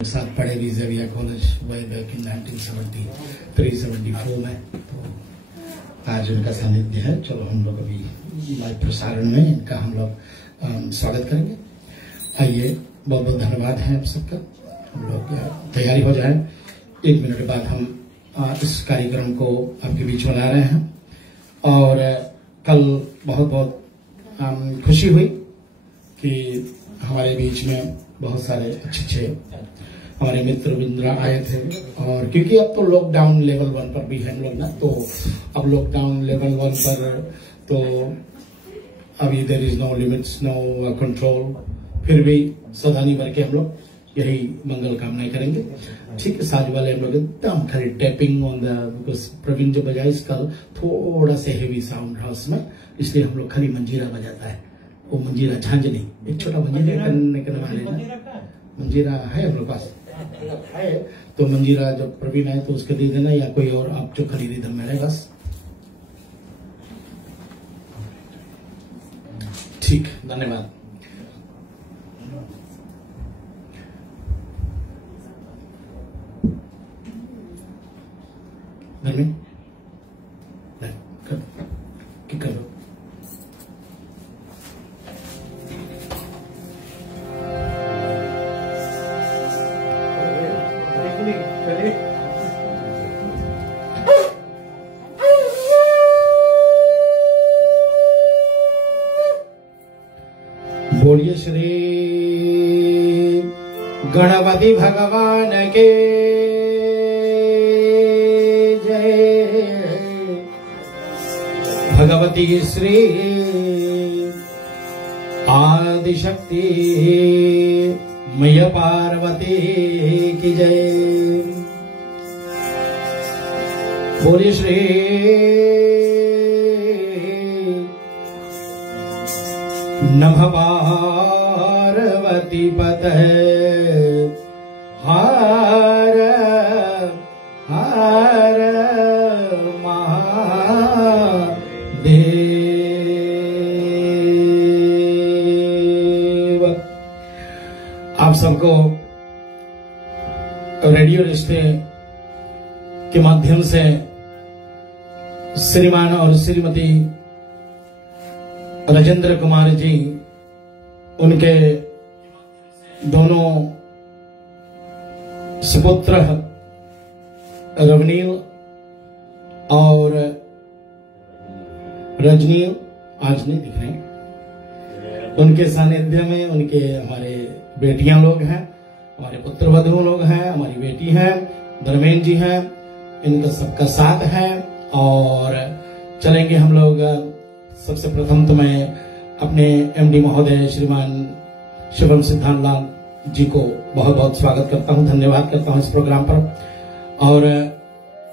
साथ पढ़े भी Xavier college way back in 1973-74 में। तो आज उनका सानिध्य है। चलो हम लोग अभी लाइव प्रसारण में इनका हम लोग स्वागत करेंगे। आइए, बहुत बहुत धन्यवाद है आप सबका। हम लोग तैयारी हो जाए, 1 मिनट बाद हम इस कार्यक्रम को आपके बीच में ला रहे हैं। और कल बहुत बहुत खुशी हुई कि हमारे बीच में बहुत सारे अच्छे हमारे मित्र बिंद्रा आए थे। और क्योंकि अब तो लॉकडाउन लेवल 1 पर भी हम लोग ना, तो अब लॉकडाउन लेवल 1 पर तो अभी there is no limits, no control, फिर भी सावधानी बरके हम लोग यही मंगल कामनाएं करेंगे। ठीक है, साज वाले हम लोग एकदम खाली tapping on the, because Praveen जो बजाए कल थोड़ा से हेवी साउंड है उसमें, इसलिए हम लोग खाली मंजीरा बजाता है। वो मंजीरा झांझनी, एक छोटा मंजीरा करने वाले ना, मंजीरा है हम लोग पास है, तो मंजीरा जब प्रवीण आए तो उसके दे देना, या कोई और आप जो खरीदी दम मेरे बस। ठीक, धन्यवाद। करो बोलिए श्री गणपति भगवान के जय। भगवती श्री आदिशक्ति मैया पार्वती की जय। बोलिए श्री नमः पार्वती पतये हर हर महादेव। आप सबको रेडियो रिश्ते के माध्यम से श्रीमान और श्रीमती राजेंद्र कुमार जी, उनके दोनों सुपुत्र रवनील और रजनील आज नहीं दिख रहे, उनके सानिध्य में उनके हमारे बेटियां लोग हैं, हमारे पुत्र वधू लोग हैं, हमारी बेटी है धर्मेंद्र जी हैं, इनका सबका साथ है। और चलेंगे हम लोग। सबसे प्रथम तो मैं अपने एमडी महोदय श्रीमान शिवम सिद्धांत लाल जी को बहुत बहुत स्वागत करता हूं, धन्यवाद करता हूं इस प्रोग्राम पर। और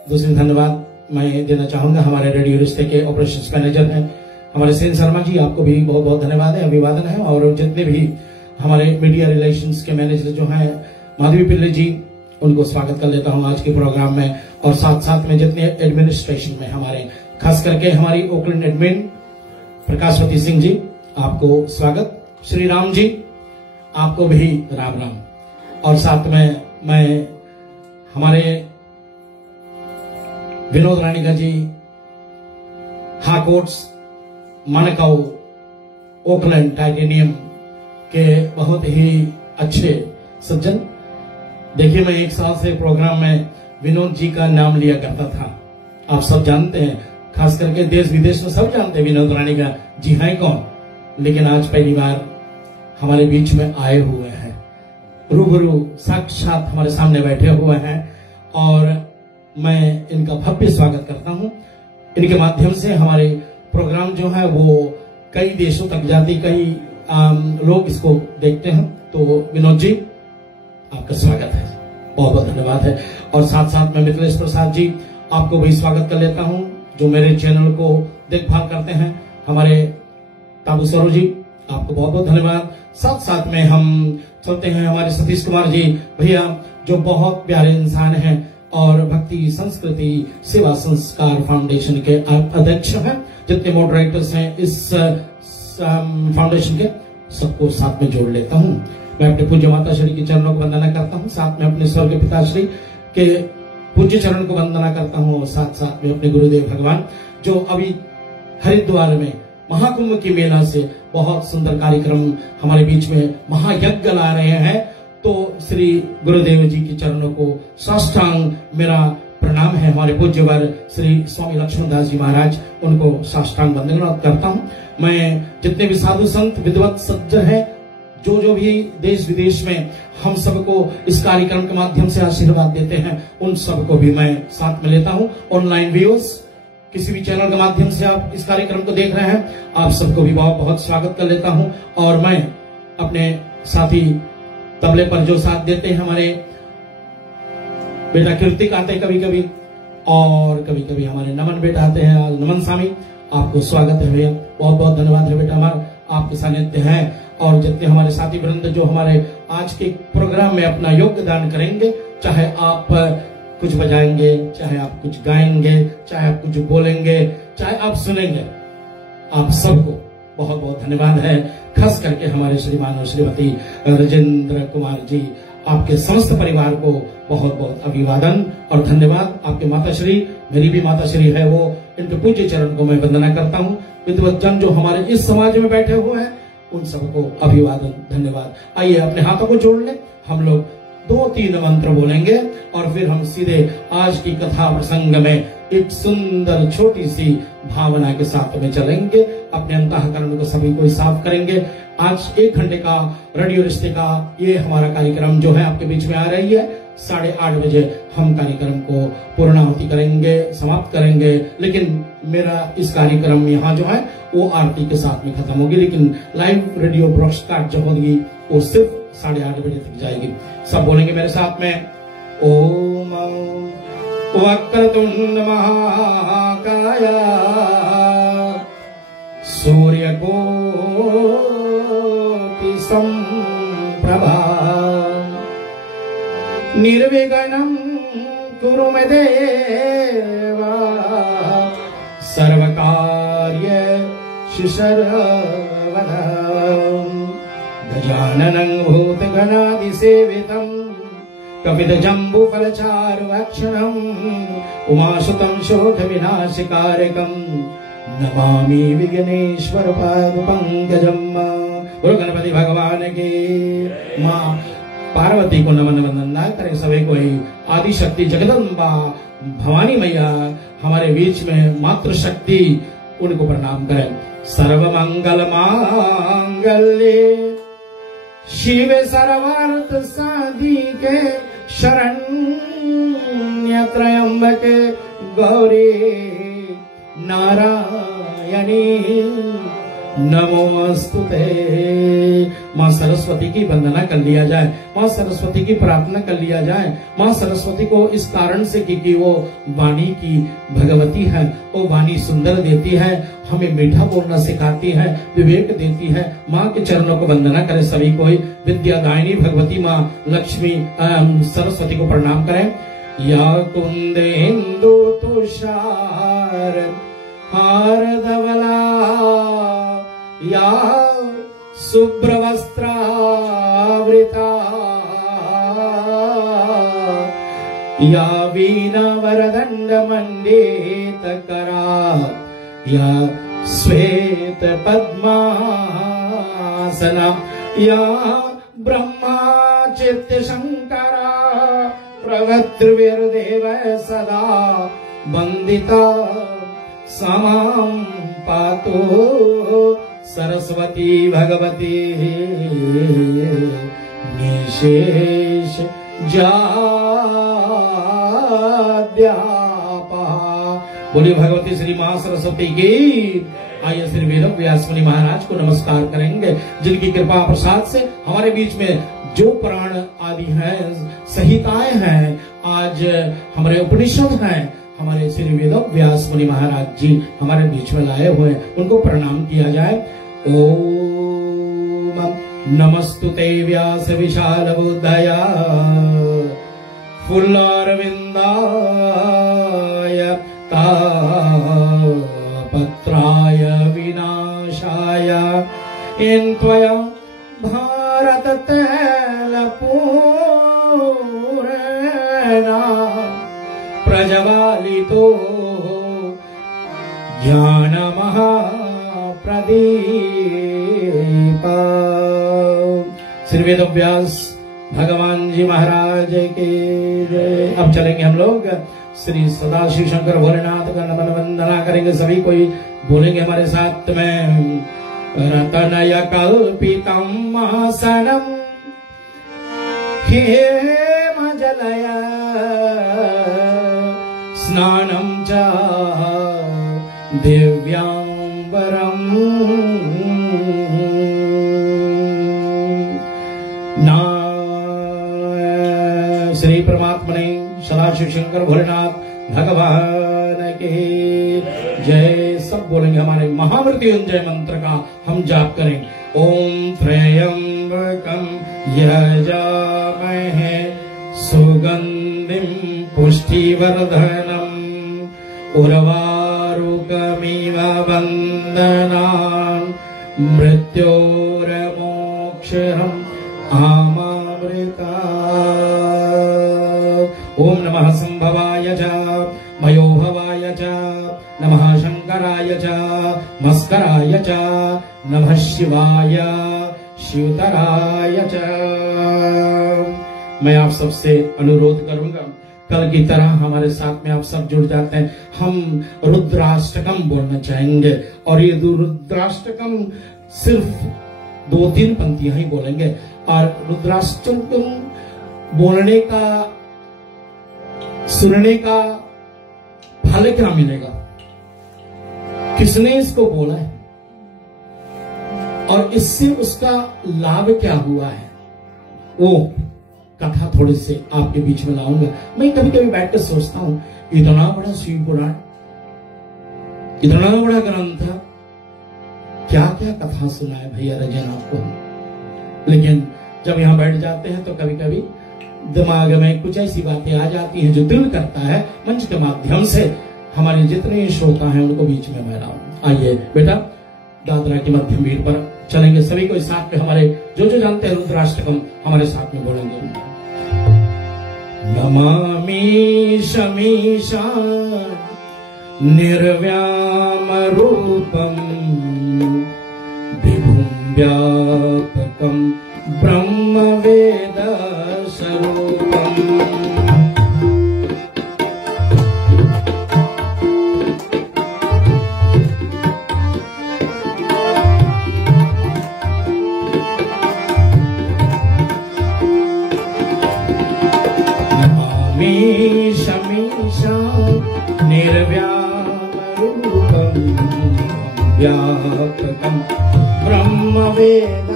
दूसरी धन्यवाद मैं देना चाहूंगा हमारे रेडियो रिश्ते के ऑपरेशंस मैनेजर हैं हमारे सेन शर्मा जी, आपको भी बहुत बहुत धन्यवाद है, अभिवादन है। और जितने भी हमारे मीडिया रिलेशंस के मैनेजर जो हैं माधवी पिल्ले जी, उनको स्वागत कर लेता हूं आज के प्रोग्राम में। और साथ साथ में जितने एडमिनिस्ट्रेशन में हमारे, खास करके हमारी ओकलैंड एडमिन प्रकाशवती सिंह जी, आपको स्वागत। श्री राम जी, आपको भी राम राम। और साथ में मैं हमारे विनोद राणीका जी, हाकोट्स मानकाऊ ओकलैंड टाइटेनियम के बहुत ही अच्छे सज्जन। देखिए, मैं 1 साल से प्रोग्राम में विनोद जी का नाम लिया करता था, आप सब जानते हैं, खास करके देश विदेश में सब जानते हैं विनोद राणीका जी हैं कौन। लेकिन आज पहली बार हमारे बीच में आए हुए हैं, रूबरू साक्षात हमारे सामने बैठे हुए हैं, और मैं इनका भव्य स्वागत करता हूं। इनके माध्यम से हमारे प्रोग्राम जो है वो कई देशों तक जाती, कई लोग इसको देखते हैं। तो विनोद जी, आपका स्वागत है, बहुत बहुत धन्यवाद है। और साथ साथ में मिथिलेश प्रसाद जी, आपको भी स्वागत कर लेता हूं, जो मेरे चैनल को देखभाल करते हैं। हमारे ताबू सरो जी, आपको बहुत बहुत धन्यवाद। साथ साथ में हम चलते हैं हमारे सतीश कुमार जी भैया, जो बहुत प्यारे इंसान हैं और भक्ति संस्कृति सेवा संस्कार फाउंडेशन के अध्यक्ष हैं। जितने मॉडरेटर्स हैं इस फाउंडेशन के, सबको साथ में जोड़ लेता हूं। मैं अपने पूज्य माता श्री के चरणों को वंदना करता हूँ, साथ में अपने स्वर्गीय पिताश्री के पूज्य चरण को वंदना करता हूँ और साथ साथ में अपने गुरुदेव भगवान जो अभी हरिद्वार में महाकुंभ की मेला से बहुत सुंदर कार्यक्रम हमारे बीच में महायज्ञ ला रहे हैं। तो श्री गुरुदेव जी के चरणों को साष्टांग मेरा प्रणाम है। हमारे पूज्यवर श्री स्वामी लक्ष्मणदास जी महाराज, उनको साष्टांग वंदना करता हूँ। मैं जितने भी साधु संत विद्वत सज्जन हैं, जो भी देश विदेश में हम सबको इस कार्यक्रम के माध्यम से आशीर्वाद देते हैं, उन सबको भी मैं साथ में लेता हूँ। ऑनलाइन व्यूअर्स, किसी भी चैनल के माध्यम से आप इस कार्यक्रम को देख रहे हैं, आप सबको भी बहुत बहुत स्वागत कर लेता हूँ। और मैं अपने साथी तबले पर जो साथ देते हैं, हमारे बेटा कीर्तिक आते हैं कभी कभी, और कभी कभी हमारे नमन बेटा आते हैं। नमन स्वामी, आपको स्वागत है भैया, बहुत बहुत धन्यवाद है बेटा, हमारा आपके सानिध्य है। और जितने हमारे साथी वृंद जो हमारे आज के प्रोग्राम में अपना योगदान करेंगे, चाहे आप कुछ बजाएंगे, चाहे आप कुछ गाएंगे, चाहे आप कुछ बोलेंगे, चाहे आप सुनेंगे, आप सबको बहुत बहुत धन्यवाद है। खास करके हमारे श्रीमान और श्रीमती राजेंद्र कुमार जी, आपके समस्त परिवार को बहुत बहुत अभिवादन और धन्यवाद। आपके माताश्री, मेरी भी माताश्री है, वो इनके पूज्य चरण को मैं वंदना करता हूँ। विद्वत जन जो हमारे इस समाज में बैठे हुए हैं, उन सबको अभिवादन धन्यवाद। आइए अपने हाथों को जोड़ लें, हम लोग 2-3 मंत्र बोलेंगे और फिर हम सीधे आज की कथा प्रसंग में एक सुंदर छोटी सी भावना के साथ में चलेंगे। अपने अंतःकरण को सभी को साफ करेंगे। आज 1 घंटे का रेडियो रिश्ते का ये हमारा कार्यक्रम जो है आपके बीच में आ रही है। 8:30 बजे हम कार्यक्रम को पूर्णाहुति करेंगे, समाप्त करेंगे। लेकिन मेरा इस कार्यक्रम यहाँ जो है वो आरती के साथ में खत्म होगी, लेकिन लाइव रेडियो ब्रॉडकास्ट जो होगी वो सिर्फ 8:30 बजे तक जाएगी। सब बोलेंगे मेरे साथ में, ओम वक्रतुंड महाकाय सूर्य कोटि समप्रभा निर्विघ्नं कुरु मे देव सर्वकार्येषु सर्वदा। गजाननं भूतगणादिसेवितं कपितजम्बूफलचारुभक्षणं उमासुतं शोकविनाशकारकं नमामि विघ्नेश्वर पादपङ्कजं। बोलो गणपति भगवान की। माँ पार्वती को नमन वंदना करें सभी को। आदि शक्ति जगदम्बा भवानी मैया हमारे बीच में मातृ शक्ति, उनको प्रणाम करें। सर्वमंगल मांगल्ये शिवे सर्वार्थ साधिके शरण्य त्र्यंबके गौरी नारायणी नमोस्तुते। माँ सरस्वती की वंदना कर लिया जाए, माँ सरस्वती की प्रार्थना कर लिया जाए। माँ सरस्वती को इस कारण से कि वो वाणी की भगवती है, वो वाणी सुंदर देती है, हमें मीठा बोलना सिखाती है, विवेक देती है। माँ के चरणों को वंदना करें सभी को। विद्या दायिनी भगवती माँ लक्ष्मी सरस्वती को प्रणाम करें। या कुंदेन्दु तुषार हारधवला या शुभ्रवस्त्रावृता या वीणावरदण्डमण्डितकरा या श्वेतपद्मासना या ब्रह्माचित्यशङ्करा प्रभृतिर्देव सदा वन्दिता समां पातु सरस्वती भगवती निशेष जाद्यापा। बोलिए भगवती श्री मां सरस्वती की। आइए श्री वेद व्यास मुनि महाराज को नमस्कार करेंगे, जिनकी कृपा प्रसाद से हमारे बीच में जो पुराण आदि हैं, संहिताएं हैं, आज हमारे उपनिषद हैं, हमारे श्री वेद व्यास मुनि महाराज जी हमारे बीच में लाए हुए, उनको प्रणाम किया जाए। ओम नमस्तुते व्यास विशाल बुद्धया फुल्लारविंदाय तापत्राय विनाशाय इन त्वया भारत प्रज्वालितो ज्ञान महाप्रदीप। श्री वेदव्यास भगवान जी महाराज के जय। अब चलेंगे हम लोग श्री सदाशिव शंकर भोलेनाथ का नमन वंदना करेंगे। सभी कोई बोलेंगे हमारे साथ में। रतनय कल्पितम महासनम हेमजलय स्नानं च दिव्यांबरम। श्री परमात्मने सदाशिव शंकर भोलेनाथ भगवान के जय। सब बोलेंगे हमारे महामृत्युंजय मंत्र का हम जाप करें। ओम त्र्यंबकं यजामहे सुगंधिं पुष्टिवर्धनम् उर्वारुकमिव वन्दनान् मृत्योर्मोक्षम् आमामृता। ओम नमः संभवाय च मयोभवाय च नमः शंकराय च मस्कराय च नमः शिवाय शिवतराय च। मैं आप सबसे अनुरोध करूंगा, कल की तरह हमारे साथ में आप सब जुड़ जाते हैं। हम रुद्राष्टकम बोलना चाहेंगे और ये रुद्राष्टकम सिर्फ 2-3 पंक्तियां ही बोलेंगे। और रुद्राष्टकम बोलने का सुनने का फल क्या मिलेगा, किसने इसको बोला है और इससे उसका लाभ क्या हुआ है, वो कथा थोड़ी सी आपके बीच में लाऊंगा। मैं कभी कभी बैठकर सोचता हूं, इतना बड़ा शिव पुराण, इतना बड़ा ग्रंथ, क्या क्या कथा सुना है भैया रजन आपको। लेकिन जब यहां बैठ जाते हैं तो कभी कभी दिमाग में कुछ ऐसी बातें आ जाती हैं जो दिल करता है मंच के माध्यम से हमारे जितने श्रोता हैं उनको बीच में मैं लाऊं। आइए बेटा, दादरा के मध्यम बीट पर चलेंगे सभी को साथ में। हमारे जो जो जानते हैं रुद्राष्टकम हमारे साथ में बोलेंगे। नमामि शमीशा निर्व्याम रूपम विभुं व्यापकं ब्रह्म वेद स्वरूपम। नमामि शमीशा निर्व्याम रूपम व्यापकं ब्रह्म वेद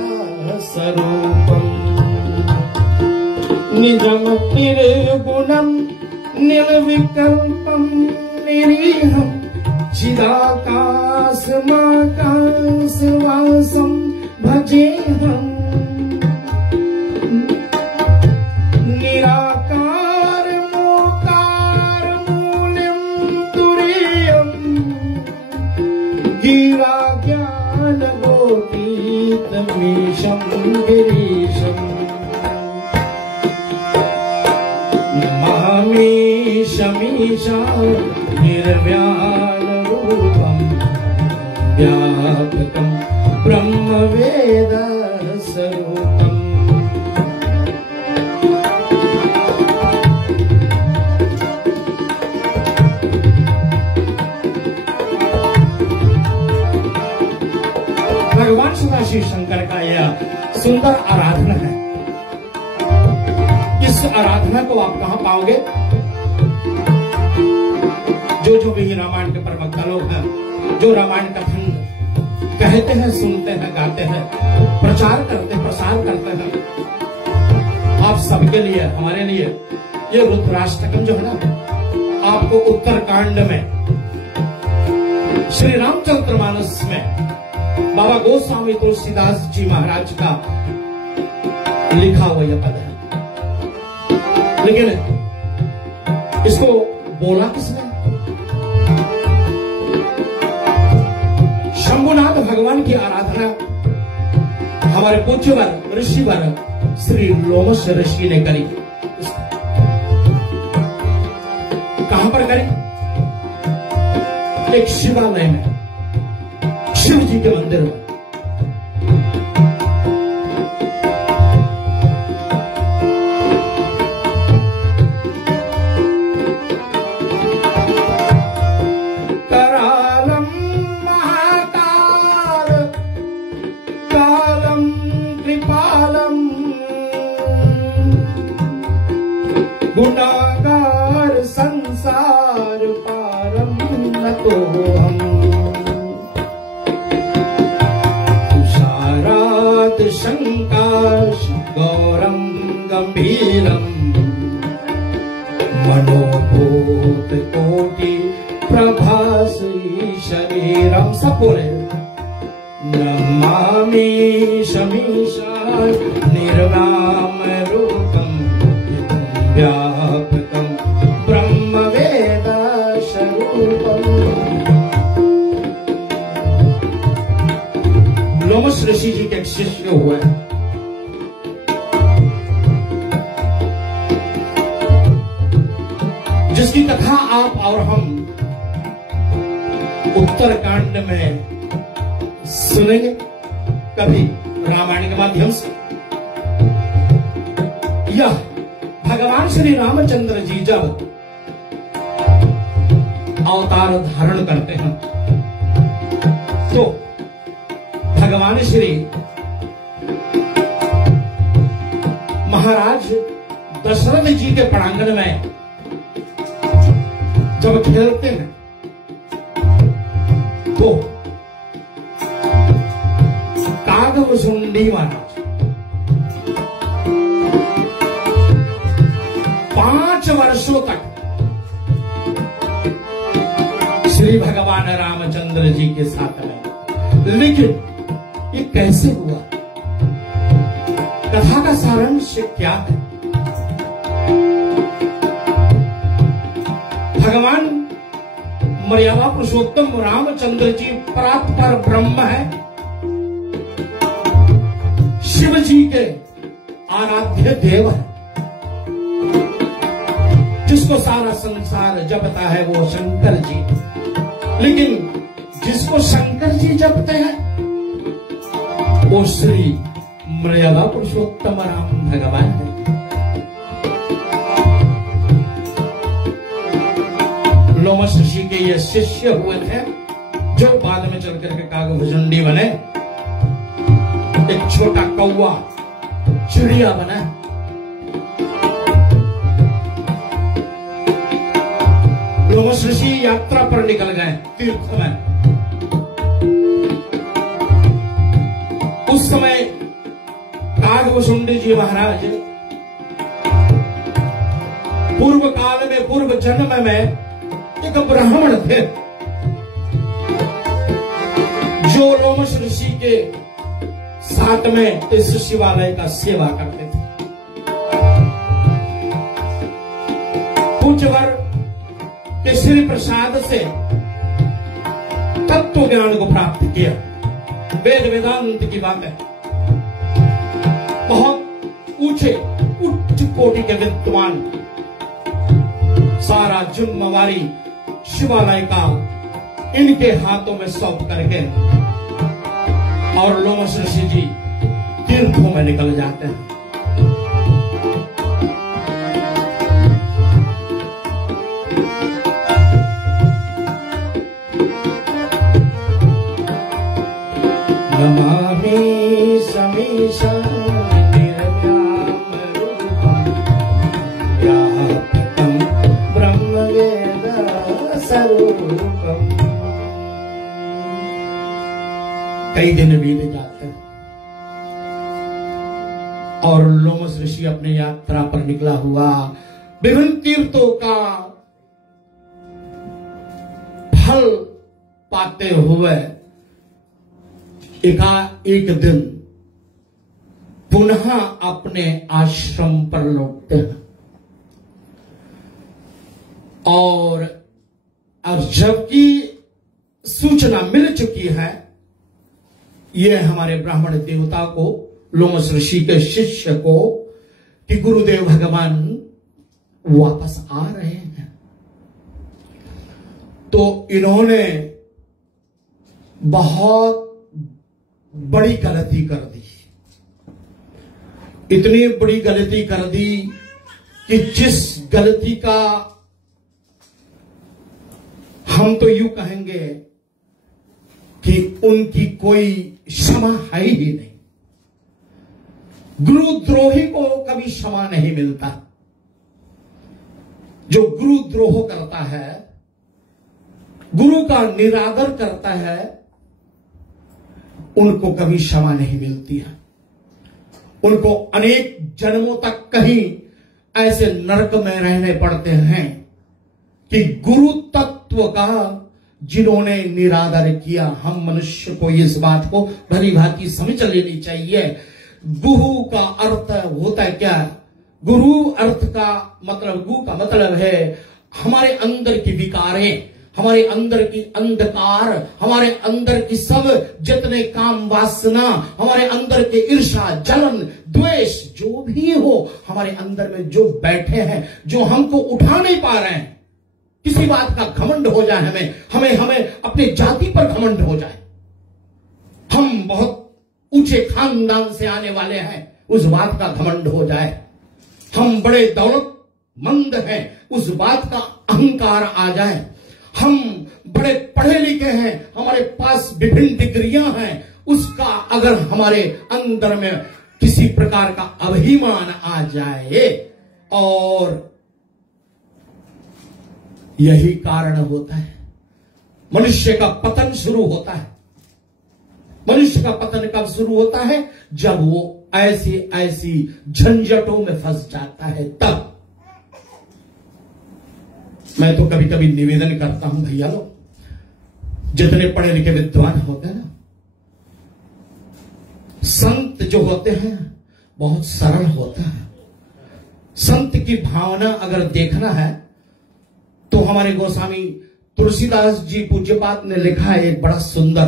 स्वरूपम। निजम निर्गुणं निर्विकल्पं निरीहं चिदाकाशमाकाशवासं भजेऽहम्। निराकार मोकार मूलं तुरीयं गिराज्ञानगोपीतमीशं गिरीशम्। नमामि शमीशा निर्व्याम रूपं व्यापकं ब्रह्म वेद स्वरूपम्। भगवान सदाशिव शंकर का यह सुंदर आराधना है। इस आराधना को आप कहां पाओगे? जो जो भी रामायण के प्रवक्ता लोग हैं, जो रामायण कथन कहते हैं, सुनते हैं, गाते हैं, प्रचार करते हैं, प्रसार करते हैं, आप सबके लिए, हमारे लिए ये रुद्राष्टकम जो है ना, आपको उत्तरकांड में श्री रामचरितमानस में बाबा गोस्वामी तुलसीदास जी महाराज का लिखा हुआ यह पद है। लेकिन इसको बोला किसने? शंभुनाथ भगवान की आराधना हमारे पूज्यवर ऋषिवर श्री लोमश ऋषि ने करी। कहां पर एक शिवालय में, शिव जी के मंदिर में करालम महाकाल कालम कृपालम गुनागार संसार पारम नतो हम तुषारात शंकाश गौरम गंभीरम मनोभूत कोटि प्रभास शरीरम। सब बोले नमामि शमीशा निर्नाम रूपम व्यापकम ब्रह्म वेद स्वरूपम। लोमस ऋषि जी के एक शिष्य हुए, जिसकी कथा आप और हम उत्तरकांड में सुनेंगे कभी रामायण के माध्यम से। यह भगवान श्री रामचंद्र जी जब अवतार धारण करते हैं तो भगवान श्री महाराज दशरथ जी के प्रांगण में जब खेलते हैं तो कागभुजुंडी महाराज 5 वर्षों तक श्री भगवान रामचंद्र जी के साथ रहे। लेकिन ये कैसे हुआ? कथा का सारांश क्या है? भगवान मर्यादा पुरुषोत्तम रामचंद्र जी परात्पर ब्रह्म है, शिव जी के आराध्य देव है। जिसको सारा संसार जपता है वो शंकर जी, लेकिन जिसको शंकर जी जपते हैं वो श्री मर्यादा पुरुषोत्तम राम भगवान है। लोमस ऋषि के ये शिष्य हुए थे जो बाद में चलकर के कागभुजुंडी बने, एक छोटा कौवा चिड़िया बना। लोमस ऋषि यात्रा पर निकल गए तीर्थ में। उस समय कागभुजुंडी जी महाराज पूर्व काल में, पूर्व जन्म में एक ब्राह्मण थे जो लोमस ऋषि के साथ में इस शिवालय का सेवा करते थे। पूज्यवर के श्री प्रसाद से तत्व ज्ञान को प्राप्त किया। वेद वेदांत की बात है, बहुत ऊंचे उच्च कोटि के विद्वान। सारा जिम्मेवारी शिवालय का इनके हाथों में सौंप करके और लोमस ऋषि जी तीर्थों में निकल जाते हैं। नमामि समीशा निर्व्याम रूपम व्यापकम ब्रह्म वेद स्वरूपम। कई दिन बीत जाते हैं और लोमस ऋषि अपनी यात्रा पर निकला हुआ विभिन्न तीर्थों का फल पाते हुए एक दिन पुनः अपने आश्रम पर लौटते हैं। और अब जबकि सूचना मिल चुकी है ये हमारे ब्राह्मण देवता को, लोमस ऋषि के शिष्य को, कि गुरुदेव भगवान वापस आ रहे हैं, तो इन्होंने बहुत बड़ी गलती कर दी, इतनी बड़ी गलती कर दी कि जिस गलती का हम तो यूं कहेंगे कि उनकी कोई क्षमा है ही नहीं। गुरुद्रोही को कभी क्षमा नहीं मिलता। जो गुरुद्रोह करता है, गुरु का निरादर करता है, उनको कभी क्षमा नहीं मिलती है। उनको अनेक जन्मों तक कहीं ऐसे नरक में रहने पड़ते हैं कि गुरु तत्व का जिन्होंने निरादर किया। हम मनुष्य को इस बात को भली भांति समझ लेनी चाहिए। गुरु का अर्थ होता है क्या? गुरु अर्थ का मतलब, गुरु का मतलब है हमारे अंदर की विकारें, हमारे अंदर की अंधकार, हमारे अंदर की सब जितने काम वासना, हमारे अंदर के ईर्ष्या, जलन, द्वेष, जो भी हो हमारे अंदर में जो बैठे हैं, जो हमको उठा नहीं पा रहे हैं। किसी बात का घमंड हो जाए, हमें अपने जाति पर घमंड हो जाए, हम बहुत ऊंचे खानदान से आने वाले हैं, उस बात का घमंड हो जाए, हम बड़े दौलतमंद हैं, उस बात का अहंकार आ जाए, हम बड़े पढ़े लिखे हैं, हमारे पास विभिन्न डिग्रियां हैं, उसका अगर हमारे अंदर में किसी प्रकार का अभिमान आ जाए, और यही कारण होता है मनुष्य का पतन शुरू होता है। मनुष्य का पतन कब शुरू होता है? जब वो ऐसी ऐसी झंझटों में फंस जाता है, तब। मैं तो कभी कभी निवेदन करता हूं, भैया लोग, जितने पढ़े लिखे विद्वान होते हैं ना, संत जो होते हैं बहुत सरल होता है। संत की भावना अगर देखना है तो हमारे गोस्वामी तुलसीदास जी पूज्यपाद ने लिखा है एक बड़ा सुंदर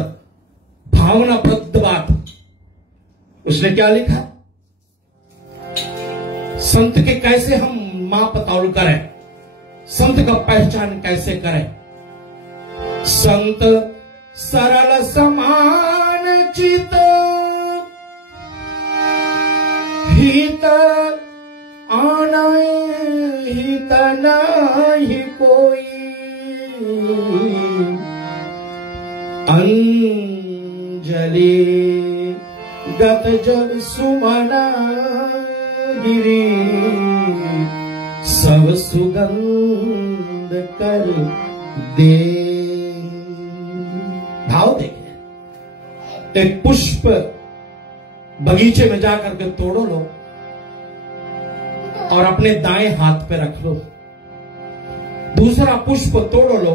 भावनाप्रद बात। उसने क्या लिखा? संत के कैसे हम माप तौल करें, संत का पहचान कैसे करें? संत सरल समान चित हित आनय हित नाही कोई, अंजलि गत जब सुमना गिरी, सब सुगंध कर दे। भाव देखिए, एक पुष्प बगीचे में जाकर के तोड़ो लो और अपने दाएं हाथ पे रख लो, दूसरा पुष्प तोड़ो लो,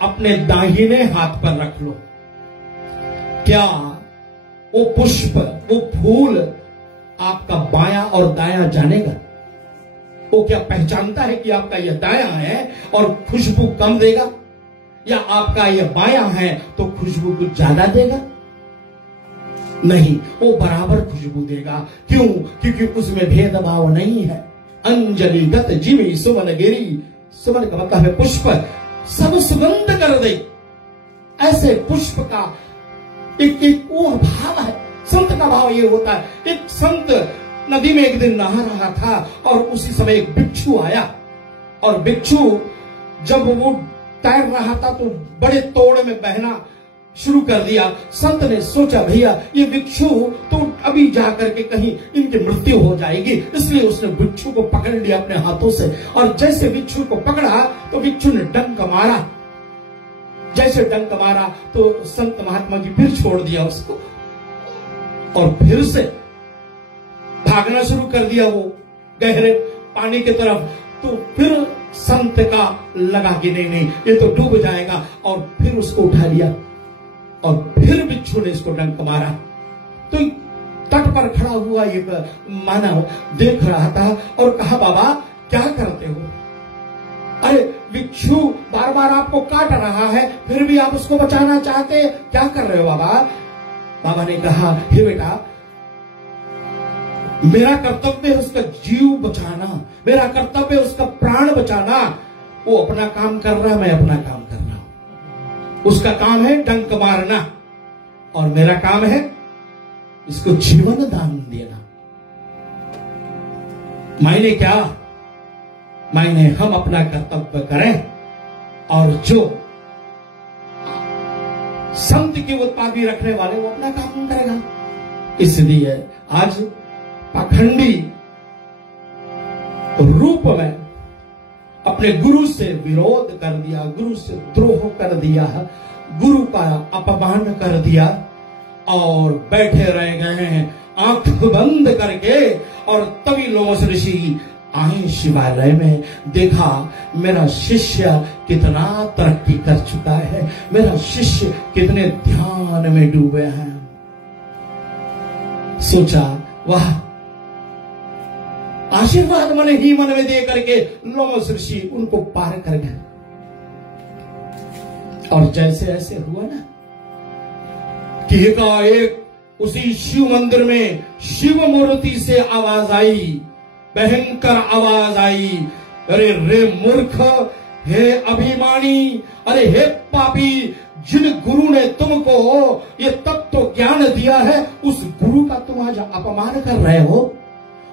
अपने दाहिने हाथ पर रख लो। क्या वो पुष्प, वो फूल आपका बायां और दायां जानेगा? वो क्या पहचानता है कि आपका यह दायां है और खुशबू कम देगा, या आपका यह बायां है तो खुशबू कुछ ज्यादा देगा? नहीं, वो बराबर खुशबू देगा। क्यों? क्योंकि उसमें भेदभाव नहीं है। अंजलि गत जीवी सुमन गिरी, सुमन का मतलब है पुष्प, सब सुगंध कर दे। ऐसे पुष्प का एक वो भाव है। संत का भाव ये होता है। एक संत नदी में एक दिन नहा रहा था और उसी समय एक बिच्छू आया, और बिच्छू जब वो तैर रहा था तो बड़े तोड़ में बहना शुरू कर दिया। संत ने सोचा भैया ये बिच्छू तो अभी जाकर के कहीं इनकी मृत्यु हो जाएगी, इसलिए उसने बिच्छू को पकड़ लिया अपने हाथों से, और जैसे बिच्छू को पकड़ा तो बिच्छू ने डंक मारा। जैसे डंक मारा तो संत महात्मा जी फिर छोड़ दिया उसको और फिर से भागना शुरू कर दिया वो गहरे पानी की तरफ। तो फिर संत का लगा कि नहीं ये तो डूब जाएगा, और फिर उसको उठा लिया और फिर बिच्छू ने इसको डंक मारा। तो तट पर खड़ा हुआ एक मानव देख रहा था और कहा बाबा क्या करते हो? अरे बिच्छू बार बार आपको काट रहा है, फिर भी आप उसको बचाना चाहते, क्या कर रहे हो बाबा? बाबा ने कहा हे बेटा, मेरा कर्तव्य है उसका जीव बचाना, मेरा कर्तव्य है उसका प्राण बचाना। वो अपना काम कर रहा है, मैं अपना काम कर रहा हूं। उसका काम है डंक मारना और मेरा काम है इसको जीवन दान देना। मायने क्या? मायने हम अपना कर्तव्य करें और जो संत की उत्पादी रखने वाले वो अपना काम करेगा। इसलिए आज पाखंडी रूप में अपने गुरु से विरोध कर दिया, गुरु से द्रोह कर दिया, गुरु का अपमान कर दिया और बैठे रह गए हैं आंख बंद करके। और तभी लोमस ऋषि आए शिवालय में, देखा मेरा शिष्य कितना तरक्की कर चुका है, मेरा शिष्य कितने ध्यान में डूबे हैं। सोचा वाह, आशीर्वाद मन ही मन में दे करके लोमस ऋषि उनको पार कर गए। और जैसे ऐसे हुआ ना कि एकाएक उसी शिव मंदिर में शिव मूर्ति से आवाज आई, भयंकर आवाज आई, अरे रे मूर्ख, हे अभिमानी, अरे हे पापी, जिन गुरु ने तुमको ये तत्व ज्ञान दिया है उस गुरु का तुम आज अपमान कर रहे हो,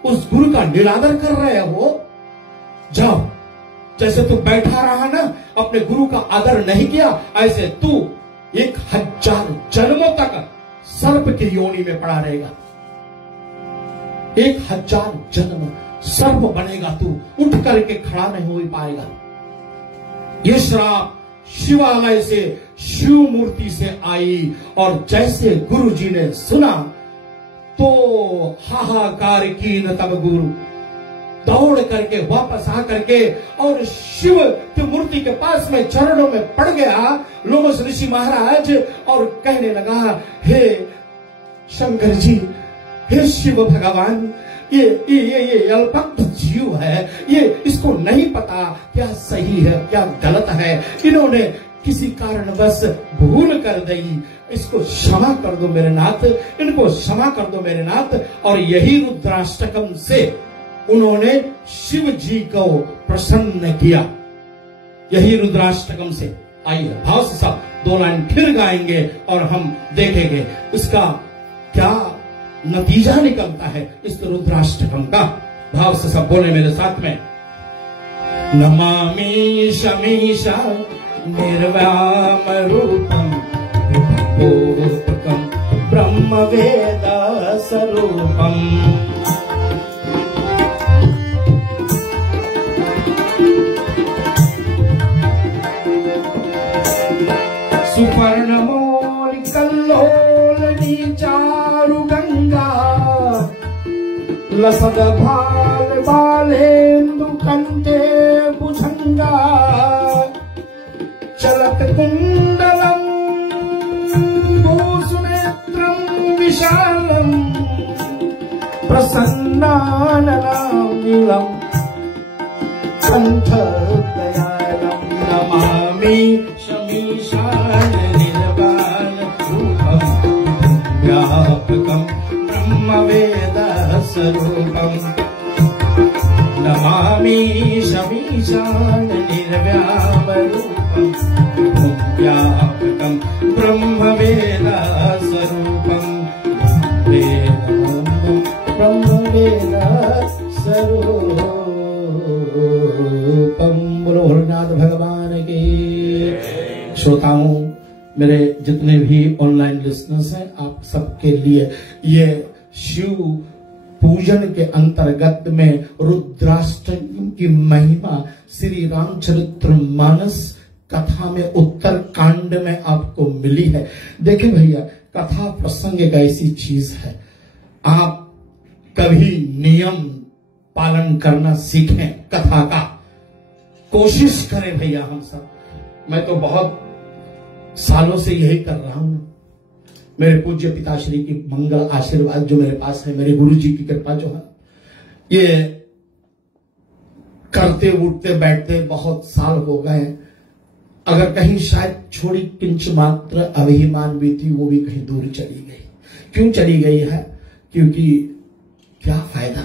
उस गुरु का निरादर कर रहे हो। जाओ, जैसे तू बैठा रहा ना, अपने गुरु का आदर नहीं किया, ऐसे तू 1000 जन्मों तक सर्प की योनि में पड़ा रहेगा। 1000 जन्म सर्प बनेगा तू, उठ करके खड़ा नहीं हो पाएगा। ये श्राप शिवालय से, शिव मूर्ति से आई। और जैसे गुरु जी ने सुना तो हाहाकार की न तब गुरु दौड़ करके वापस आ करके और शिव की मूर्ति के पास में चरणों में पड़ गया लोमस ऋषि महाराज और कहने लगा, हे शंकर जी, हे शिव भगवान, ये अल्पज्ञ जीव है, ये इसको नहीं पता क्या सही है क्या गलत है, इन्होंने किसी कारणवश भूल कर दी, इसको क्षमा कर दो मेरे नाथ, इनको क्षमा कर दो मेरे नाथ। और यही रुद्राष्टकम से उन्होंने शिव जी को प्रसन्न किया, यही रुद्राष्टकम से। आइए भाव से सब 2 लाइन फिर गाएंगे और हम देखेंगे इसका क्या नतीजा निकलता है इस रुद्राष्टकम का। भाव से सब बोले मेरे साथ में, नमामि शमीशा निर्व्याम रूपम विभूतकम ब्रह्म वेद स्वरूपम। सुपर्णमौलि कल्लोलनी चारु गंगा लसद भाल बालेन्दु कंठे भुजंगा चलत कुंडलम भूसुनेत्रम विशालम प्रसन्नाननं नीलम कंठ दयालम। नमामि शमीशान निर्वाण रूपम व्यापकम ब्रह्म वेद स्वरूपम। नमामि शमीशान निर्व्याम रूपम व्यापकम ब्रह्म वेद स्वरूपम। ब्रह्म वेद स्वरूपम। बोलो भोलेनाथ भगवान के। श्रोताओं, मेरे जितने भी ऑनलाइन लिसनर्स हैं, आप सबके लिए ये शिव पूजन के अंतर्गत में रुद्राष्टकम की महिमा श्री रामचरितमानस कथा में उत्तर कांड में आपको मिली है। देखिए भैया, कथा प्रसंग एक ऐसी चीज है, आप कभी नियम पालन करना सीखें, कथा का कोशिश करें भैया हम सब। मैं तो बहुत सालों से यही कर रहा हूं। मेरे पूज्य पिताश्री की मंगल आशीर्वाद जो मेरे पास है, मेरे गुरु जी की कृपा जो है, ये करते उठते बैठते बहुत साल हो गए। अगर कहीं शायद छोड़ी किंच मात्र अभिमान भी थी, वो भी कहीं दूर चली गई। क्यों चली गई है? क्योंकि क्या फायदा,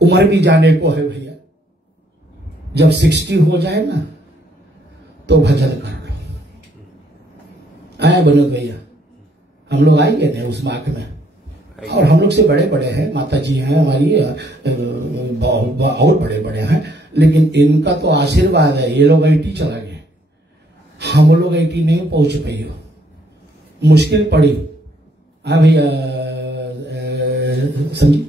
उम्र भी जाने को है भैया। जब 60 हो जाए ना तो भजन कर लो। आए विनोद भैया, हम लोग आएंगे ना उस मार्ग में, और हम लोग से बड़े बड़े हैं, माता जी हैं हमारी, और बड़े बड़े हैं, लेकिन इनका तो आशीर्वाद है, ये लोग 80 चला गए, हम लोग 80 नहीं पहुंच पाई हो, मुश्किल पड़ी। हाँ भैया संजीव,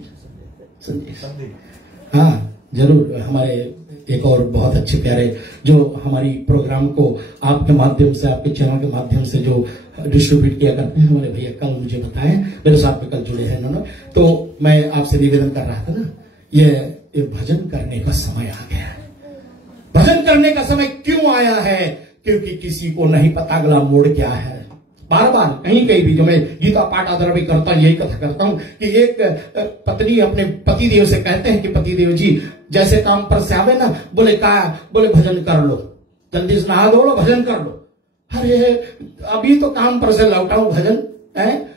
हाँ जरूर। हमारे एक और बहुत अच्छे प्यारे जो हमारी प्रोग्राम को आपके माध्यम से, आपके चैनल के माध्यम से जो डिस्ट्रीब्यूट किया करते हैं, हमारे भैया कल मुझे बताएं, मेरे साथ में कल जुड़े हैं इन्होंने। तो मैं आपसे निवेदन कर रहा था ना, ये भजन करने का समय आ गया है। भजन करने का समय क्यों आया है? क्योंकि किसी को नहीं पता अगला मोड़ क्या है। बार बार कहीं कहीं भी जो मैं गीता पाठ आदर भी करता हूं, यही कथा करता हूं कि एक पत्नी अपने पतिदेव से कहते हैं कि पतिदेव जी जैसे काम पर से आवे ना, बोले भजन कर लो, जल्दी से नहा दो लो, भजन कर लो। अरे अभी तो काम पर से लौटाऊं, भजन है?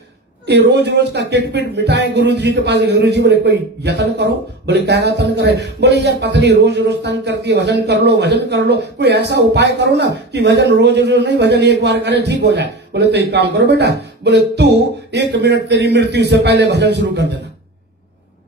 ये रोज रोज का किटपिट मिटाए गुरु जी के पास। गुरु जी बोले कोई यत्न करो, बोले क्या यत्न करे? बोले यार पत्नी रोज रोज तंग करती है, भजन कर लो, भजन कर लो, कोई ऐसा उपाय करो ना कि भजन रोज रोज नहीं, भजन एक बार करे ठीक हो जाए। बोले तो एक काम करो बेटा, बोले तू 1 मिनट तेरी मृत्यु से पहले भजन शुरू कर देना,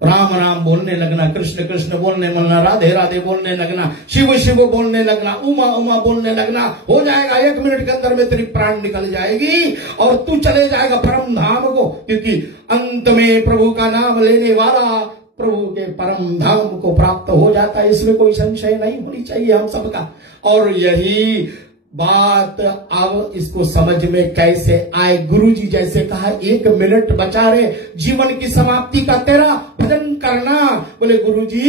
राम राम बोलने लगना, कृष्ण कृष्ण बोलने लगना, राधे राधे बोलने लगना, शिव शिव बोलने लगना, उमा उमा बोलने लगना। हो जाएगा 1 मिनट के अंदर में तेरी प्राण निकल जाएगी और तू चले जाएगा परम धाम को, क्योंकि अंत में प्रभु का नाम लेने वाला प्रभु के परम धाम को प्राप्त हो जाता है। इसमें कोई संशय नहीं होनी चाहिए हम सबका। और यही बात अब इसको समझ में कैसे आए? गुरु जी जैसे कहा 1 मिनट बचा रे जीवन की समाप्ति का, तेरा भजन करना। बोले गुरु जी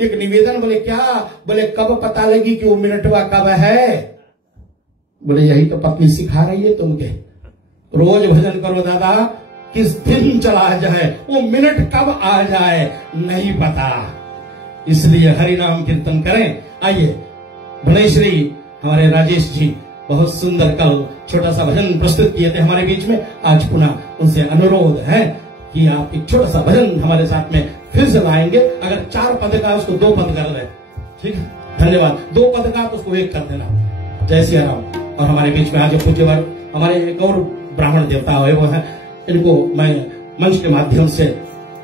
एक निवेदन। बोले क्या? बोले कब पता लगी कि वो मिनटवा कब है? बोले यही तो पत्नी सिखा रही है तुमके, रोज भजन करो दादा, किस दिन चला जाए, वो मिनट कब आ जाए नहीं पता। इसलिए हरि नाम कीर्तन करें। आइए भले श्री हमारे राजेश जी बहुत सुंदर कल छोटा सा भजन प्रस्तुत किए थे हमारे बीच में। आज पुनः उनसे अनुरोध है कि आप एक छोटा सा भजन हमारे साथ में फिर से लाएंगे। अगर 4 पद का उसको 2 पद कर दें, ठीक है? धन्यवाद। 2 पद का तो उसको 1 कर देना। जय सिया राम। और हमारे बीच में आज पूज्य हमारे एक और ब्राह्मण देवता हुए वो है, इनको मैं मंच के माध्यम से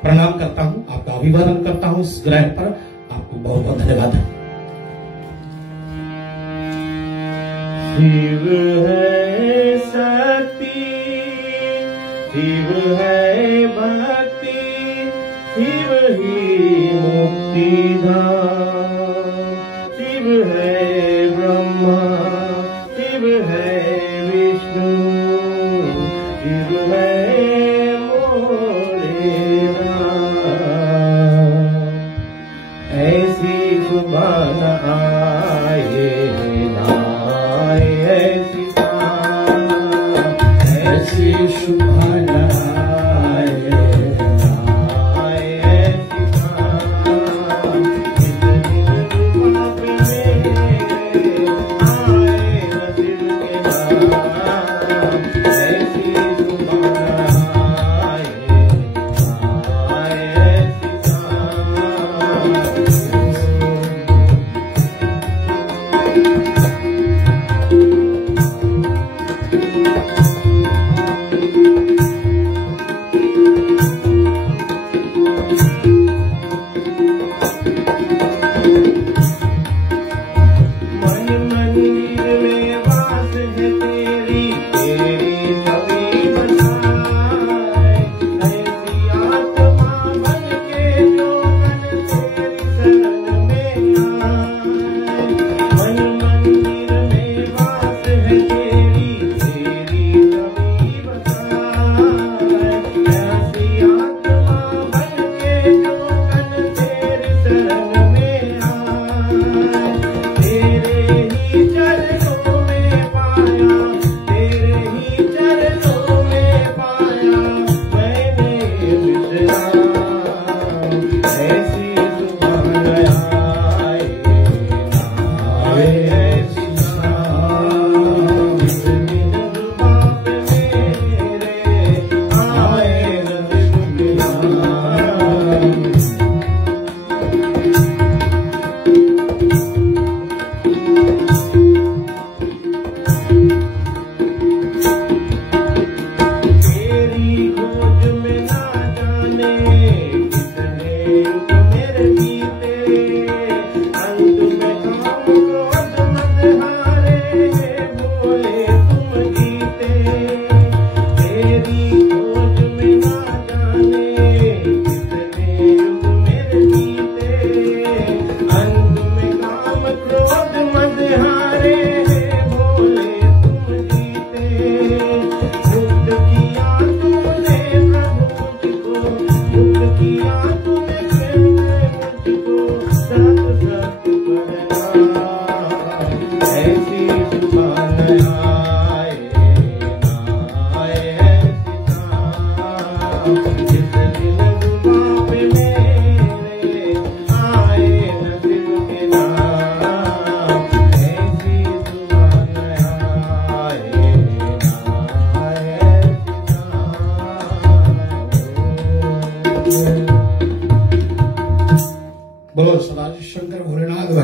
प्रणाम करता हूँ, आपका अभिवादन करता हूँ इस ग्रह पर। आपको बहुत बहुत धन्यवाद। शिव है शक्ति, शिव है भक्ति, शिव ही मुक्ति धाम। शिव है ब्रह्मा, शिव है विष्णु, शिव है मोरे राम। ऐसी सुभान आए शुभान आए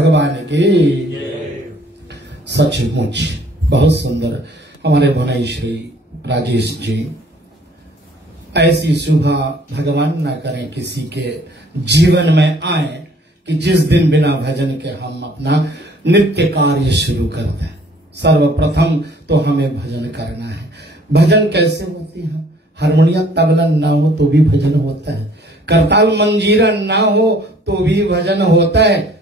भगवान की सचमुच बहुत सुंदर। हमारे भनाई श्री राजेश जी, ऐसी सुबह भगवान ना करें किसी के जीवन में आए कि जिस दिन बिना भजन के हम अपना नित्य कार्य शुरू कर दें। सर्वप्रथम तो हमें भजन करना है। भजन कैसे होती है? हारमोनियम तबला ना हो तो भी भजन होता है, करताल मंजीरा ना हो तो भी भजन होता है।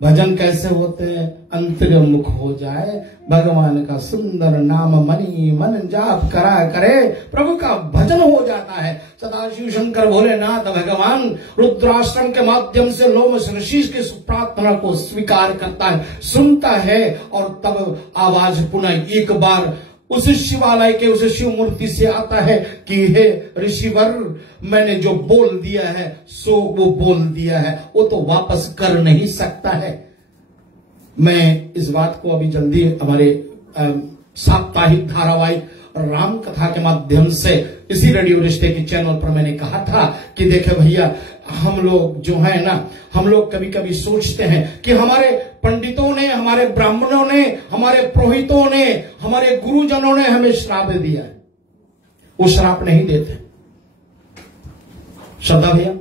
भजन कैसे होते हैं? अंतर्मुख हो जाए, भगवान का सुंदर नाम मनी मन जाप करा करे, प्रभु का भजन हो जाता है। सदाशिव शंकर भोलेनाथ भगवान रुद्राश्रम के माध्यम से लोमश ऋषि की प्रार्थना को स्वीकार करता है, सुनता है, और तब आवाज पुनः एक बार उस शिवालय के उस शिव मूर्ति से आता है कि हे ऋषिवर, मैंने जो बोल दिया है सो वो बोल दिया है, वो तो वापस कर नहीं सकता है। मैं इस बात को अभी जल्दी हमारे साप्ताहिक धारावाहिक राम कथा के माध्यम से इसी रेडियो रिश्ते के चैनल पर मैंने कहा था कि देखे भैया, हम लोग जो है ना, हम लोग कभी कभी सोचते हैं कि हमारे पंडितों ने, हमारे ब्राह्मणों ने, हमारे पुरोहितों ने, हमारे गुरुजनों ने हमें श्राप दिया है। वो श्राप नहीं देते श्रद्धा भैया,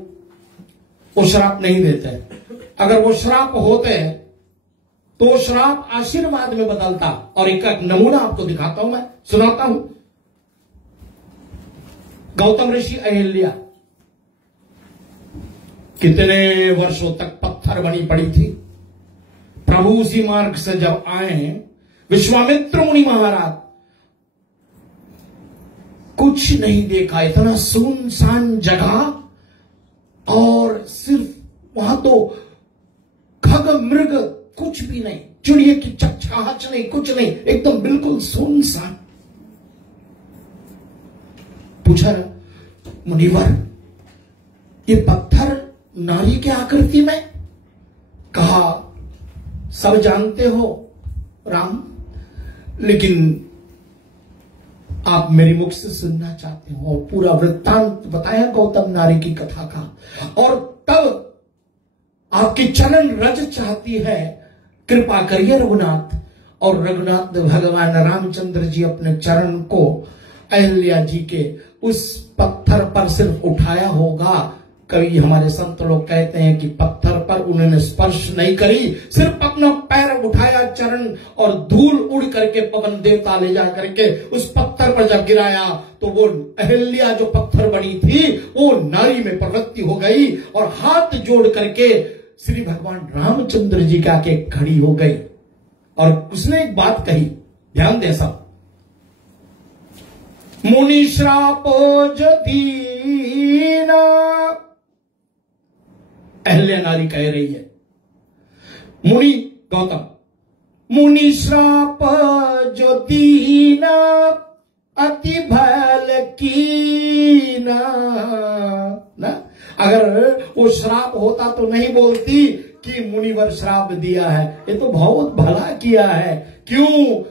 वो श्राप नहीं देते। अगर वो श्राप होते तो श्राप आशीर्वाद में बदलता। और एक नमूना आपको दिखाता हूं, मैं सुनाता हूं। गौतम ऋषि अहिल्या कितने वर्षों तक पत्थर बनी पड़ी थी। प्रभु उसी मार्ग से जब आए, विश्वामित्र मुनि महाराज, कुछ नहीं देखा, इतना सुनसान जगह, और सिर्फ वहां तो खग मृग कुछ भी नहीं, चिड़िया की चहचहाहट नहीं, कुछ नहीं, एकदम बिल्कुल सुनसान। पूछा, मुनिवर ये पत्थर नारी के आकृति में? कहा, सब जानते हो राम, लेकिन आप मेरी मुख से सुनना चाहते हो। और पूरा वृत्तांत बताया गौतम नारी की कथा का। और तब आपकी चरण रज चाहती है, कृपा करिए रघुनाथ। और रघुनाथ भगवान रामचंद्र जी अपने चरण को अहिल्या जी के उस पत्थर पर सिर्फ उठाया होगा। कभी हमारे संत लोग कहते हैं कि पत्थर पर उन्होंने स्पर्श नहीं करी, सिर्फ अपना पैर उठाया चरण, और धूल उड़ करके पवन देवता ले जा करके उस पत्थर पर जब गिराया तो वो अहिल्या जो पत्थर बनी थी वो नारी में प्रवृत्ति हो गई, और हाथ जोड़ करके श्री भगवान रामचंद्र जी के आके खड़ी हो गई। और उसने एक बात कही, ध्यान दे सब, मुनि श्रापो जदीना, अहिल्या नारी कह रही है, मुनि गौतम, मुनि श्राप जो दीना अति भल कीना ना। अगर वो श्राप होता तो नहीं बोलती कि मुनिवर श्राप दिया है, ये तो बहुत भला किया है। क्यों?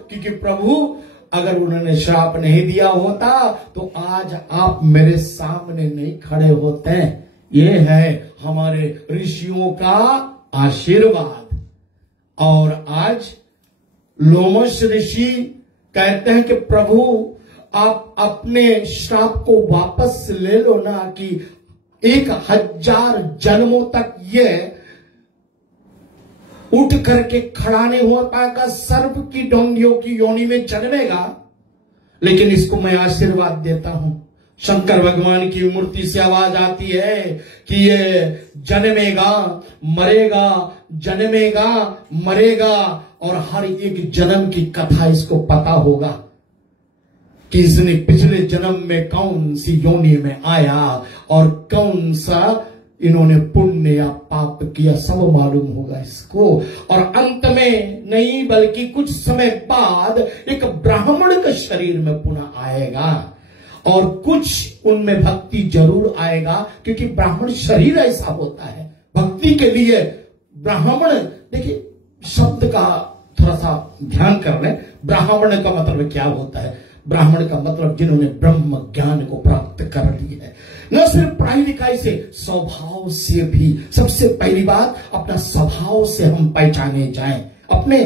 क्योंकि प्रभु अगर उन्होंने श्राप नहीं दिया होता तो आज आप मेरे सामने नहीं खड़े होते। ये है हमारे ऋषियों का आशीर्वाद। और आज लोमश ऋषि कहते हैं कि प्रभु आप अपने श्राप को वापस ले लो ना, कि 1000 जन्मों तक ये उठ करके खड़ा नहीं हो पाएगा, सर्प की डोंगियों की योनि में जन्मेगा। लेकिन इसको मैं आशीर्वाद देता हूं। शंकर भगवान की मूर्ति से आवाज आती है कि ये जन्मेगा मरेगा, जन्मेगा मरेगा, और हर एक जन्म की कथा इसको पता होगा कि इसने पिछले जन्म में कौन सी योनि में आया और कौन सा इन्होंने पुण्य या पाप किया, सब मालूम होगा इसको। और अंत में नहीं बल्कि कुछ समय बाद एक ब्राह्मण के शरीर में पुनः आएगा, और कुछ उनमें भक्ति जरूर आएगा, क्योंकि ब्राह्मण शरीर ऐसा होता है भक्ति के लिए। ब्राह्मण, देखिए शब्द का थोड़ा सा ध्यान कर लें, ब्राह्मण का मतलब क्या होता है। ब्राह्मण का मतलब जिन्होंने ब्रह्म ज्ञान को प्राप्त कर ली है। न सिर्फ पढ़ाई लिखाई से, स्वभाव से भी। सबसे पहली बात, अपना स्वभाव से हम पहचाने जाएं। अपने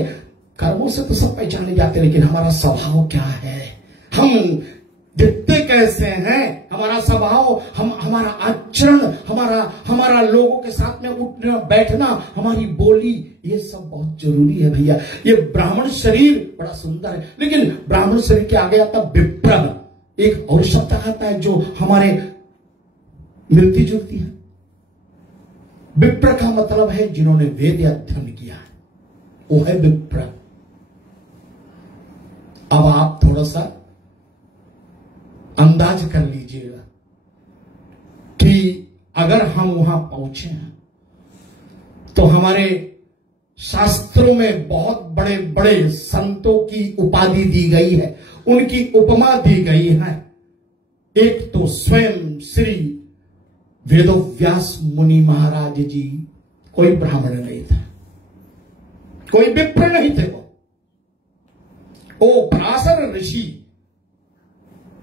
कर्मों से तो सब पहचाने जाते, लेकिन हमारा स्वभाव क्या है, हम दिखते कैसे हैं, हमारा स्वभाव, हमारा आचरण, हमारा लोगों के साथ में उठना बैठना, हमारी बोली, ये सब बहुत जरूरी है भैया। ये ब्राह्मण शरीर बड़ा सुंदर है, लेकिन ब्राह्मण शरीर के आगे आता विप्र, एक और शब्द आता है जो हमारे मिलती जुलती है। विप्र का मतलब है जिन्होंने वेद अध्ययन किया है, वो है विप्र। अब आप थोड़ा सा अंदाज कर लीजिएगा कि अगर हम वहां पहुंचे हैं तो हमारे शास्त्रों में बहुत बड़े बड़े संतों की उपाधि दी गई है, उनकी उपमा दी गई है। एक तो स्वयं श्री वेदव्यास मुनि महाराज जी कोई ब्राह्मण नहीं था, कोई विप्र नहीं थे, वो पराशर ऋषि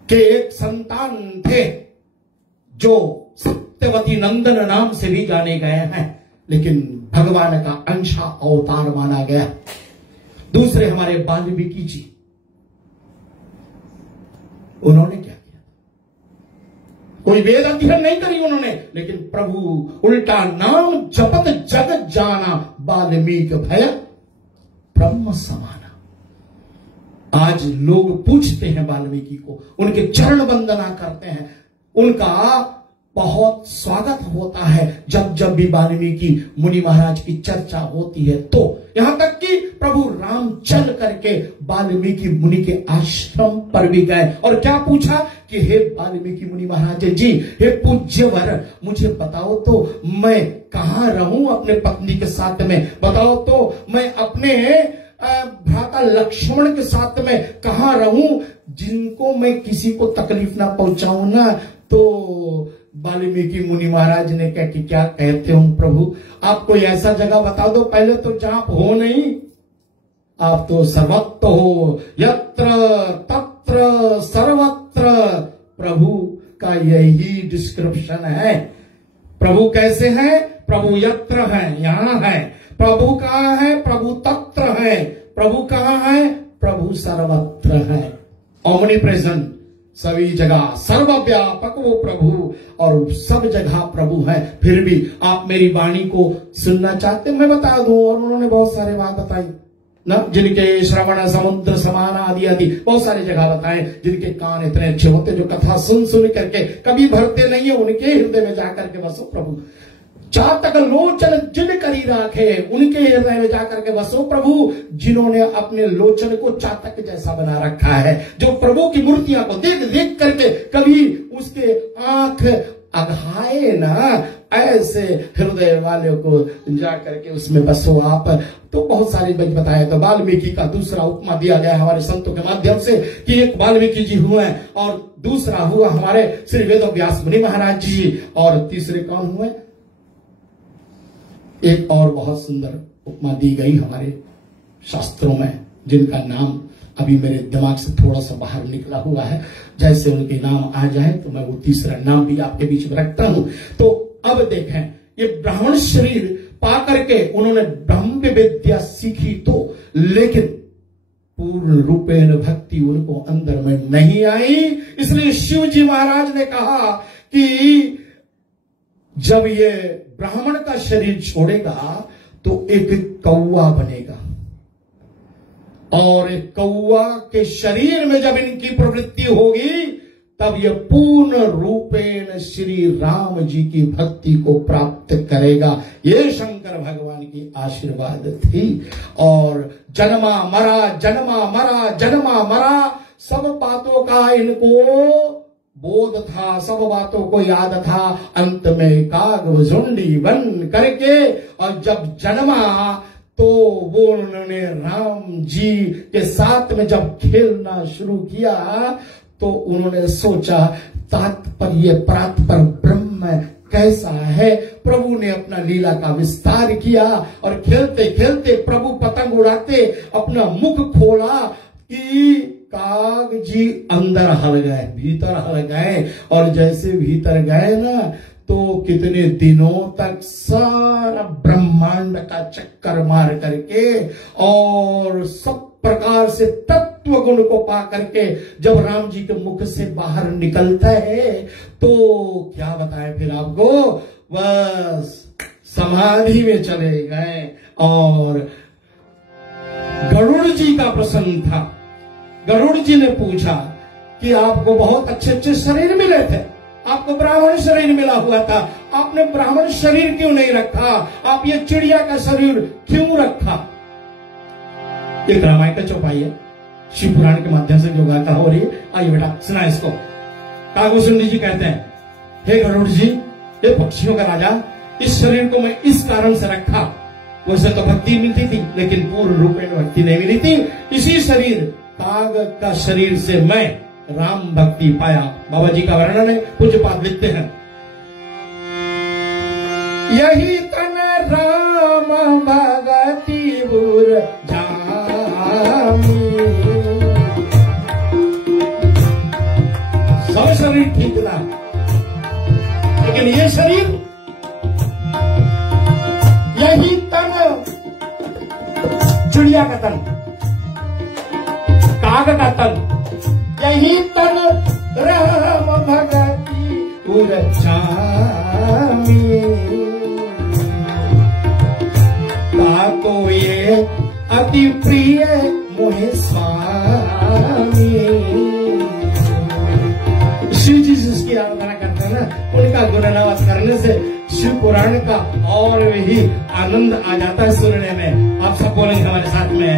के एक संतान थे जो सत्यवती नंदन नाम से भी जाने गए हैं, लेकिन भगवान का अंशा अवतार माना गया। दूसरे हमारे वाल्मीकि जी, उन्होंने क्या किया, कोई वेद अध्ययन नहीं करी उन्होंने, लेकिन प्रभु उल्टा नाम जपत जगत जाना, वाल्मीकि भय ब्रह्म समाना। आज लोग पूछते हैं वाल्मीकि को, उनके चरण वंदना करते हैं, उनका बहुत स्वागत होता है जब जब भी वाल्मीकि मुनि महाराज की चर्चा होती है। तो यहां तक कि प्रभु राम चल करके वाल्मीकि मुनि के आश्रम पर भी गए और क्या पूछा कि हे वाल्मीकि मुनि महाराज जी, हे पूज्यवर, मुझे बताओ तो मैं कहां रहूं अपने पत्नी के साथ में, बताओ तो मैं अपने भ्राता लक्ष्मण के साथ में कहां रहूं, जिनको मैं किसी को तकलीफ ना पहुंचाऊं ना। तो वाल्मीकि मुनि महाराज ने कहा कि क्या कहते हो प्रभु, आप कोई ऐसा जगह बता दो, पहले तो जहां आप हो नहीं, आप तो सर्वत्र हो, यत्र तत्र सर्वत्र। प्रभु का यही डिस्क्रिप्शन है। प्रभु कैसे हैं? प्रभु यत्र है, यहां है। प्रभु कहां है? प्रभु तत्र है। प्रभु कहां है? प्रभु सर्वत्र है। ओमनी प्रेजेंट, सभी जगह, सर्वव्यापक वो प्रभु, और सब जगह प्रभु है। फिर भी आप मेरी वाणी को सुनना चाहते, मैं बता दूं। और उन्होंने बहुत सारे बात बताई ना, जिनके श्रवण समुद्र समान आदि आदि बहुत सारी जगह बताए, जिनके कान इतने अच्छे होते जो कथा सुन सुन करके कभी भरते नहीं है, उनके हृदय में जाकर के बसो प्रभु। चातक लोचन जिन करी राखे, उनके हृदय में जाकर के बसो प्रभु, जिन्होंने अपने लोचन को चातक जैसा बना रखा है, जो प्रभु की मूर्तियां को देख देख करके कभी उसके आंख अघाए ना, ऐसे हृदय वाले को जाकर के उसमें बसो आप। तो बहुत सारी बात बताया। तो वाल्मीकि का दूसरा उपमा दिया गया हमारे संतों के माध्यम से कि एक वाल्मीकि जी हुए और दूसरा हुआ हमारे श्री वेदव्यास मुनि महाराज जी, और तीसरे कौन हुए? एक और बहुत सुंदर उपमा दी गई हमारे शास्त्रों में, जिनका नाम अभी मेरे दिमाग से थोड़ा सा बाहर निकला हुआ है। जैसे उनके नाम आ जाए तो मैं वो तीसरा नाम भी आपके बीच में रखता हूं। तो अब देखें, ये ब्राह्मण शरीर पा करके उन्होंने ब्रह्म विद्या सीखी तो, लेकिन पूर्ण रूपेण भक्ति उनको अंदर में नहीं आई। इसलिए शिव जी महाराज ने कहा कि जब ये ब्राह्मण का शरीर छोड़ेगा तो एक कौवा बनेगा, और एक कौवा के शरीर में जब इनकी प्रवृत्ति होगी तब यह पूर्ण रूपेण श्री राम जी की भक्ति को प्राप्त करेगा। ये शंकर भगवान की आशीर्वाद थी। और जन्मा मरा जन्मा मरा जन्मा मरा, सब बातों का इनको बोध था, सब बातों को याद था। अंत में कागभुजुंडी बन करके और जब जन्मा तो वो उन्होंने राम जी के साथ में जब खेलना शुरू किया तो उन्होंने सोचा तात्पर्य प्रात्पर ब्रह्म कैसा है। प्रभु ने अपना लीला का विस्तार किया और खेलते खेलते प्रभु पतंग उड़ाते अपना मुख खोला कि काग जी अंदर हल गए, भीतर हल गए, और जैसे भीतर गए ना तो कितने दिनों तक सारा ब्रह्मांड का चक्कर मार करके और सब प्रकार से तत्व गुण को पा करके जब राम जी के मुख से बाहर निकलता है तो क्या बताएं फिर आपको, बस समाधि में चले गए। और गरुड़ जी का प्रसंग था। गरुड़ जी ने पूछा कि आपको बहुत अच्छे अच्छे शरीर मिले थे, आपको ब्राह्मण शरीर मिला हुआ था, आपने ब्राह्मण शरीर क्यों नहीं रखा, आप ये चिड़िया का शरीर क्यों रखा। एक रामायण का चौपाई है, शिव पुराण के माध्यम से जो गाथा हो रही है, आइए बेटा सुना इसको। कागभूषण जी कहते हैं, हे गरुड़ जी, ये पक्षियों का राजा, इस शरीर को मैं इस कारण से रखा, वैसे तो भक्ति मिलती थी लेकिन पूर्ण रूप में भक्ति नहीं मिली थी, इसी शरीर काग का शरीर से मैं राम भक्ति पाया। बाबा जी का वर्णन है, पूज्य पाद लिखते हैं, यही तन राम भगति बुर जामी। सब शरीर ठीक था लेकिन ये शरीर, यही तन, चिड़िया का तन, काग का तन, यही तन राम भगति पुर जामी। ताको ये अति प्रिय मोहे स्वामी। शिव जी जिसकी आराधना करते हैं ना, उनका गुणगान करने से शिव पुराण का और भी आनंद आ जाता है सुनने में। आप सब बोलेंगे हमारे साथ में,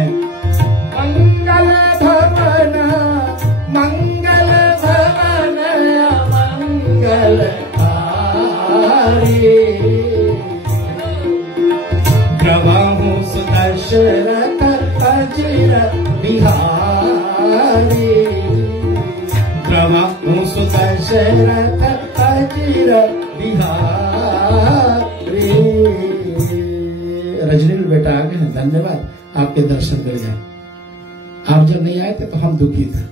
मंगल भवन मंगल भवन मंगल हारी, प्रभु सुदशरथ अचिर बिहारी, प्रभु सुदशरथ अचिर बिहारी। रजनील बेटा आ गए, धन्यवाद, आपके दर्शन मिल गए। आप जब नहीं आए थे तो हम दुखी थे,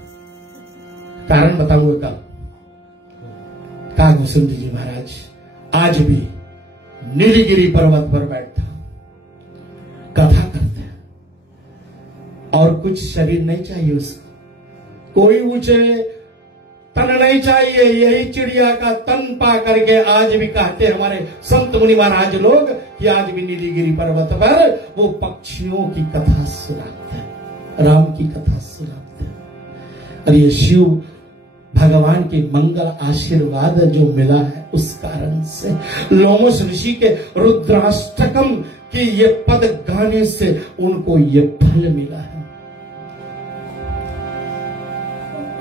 कारण बताऊंगा कल। कागभूषण जी महाराज आज भी नीलगिरी पर्वत पर बैठता, कथा करते हैं, और कुछ शरीर नहीं चाहिए उसको, कोई ऊंचे तन नहीं चाहिए, यही चिड़िया का तन पा करके आज भी कहते हैं हमारे संत मुनि महाराज लोग कि आज भी नीलगिरी पर्वत पर वो पक्षियों की कथा सुनाते हैं, राम की कथा सुनाते हैं। और ये शिव भगवान के मंगल आशीर्वाद जो मिला है उस कारण से, लोमस ऋषि के रुद्राष्टकम के ये पद गाने से उनको ये फल मिला है।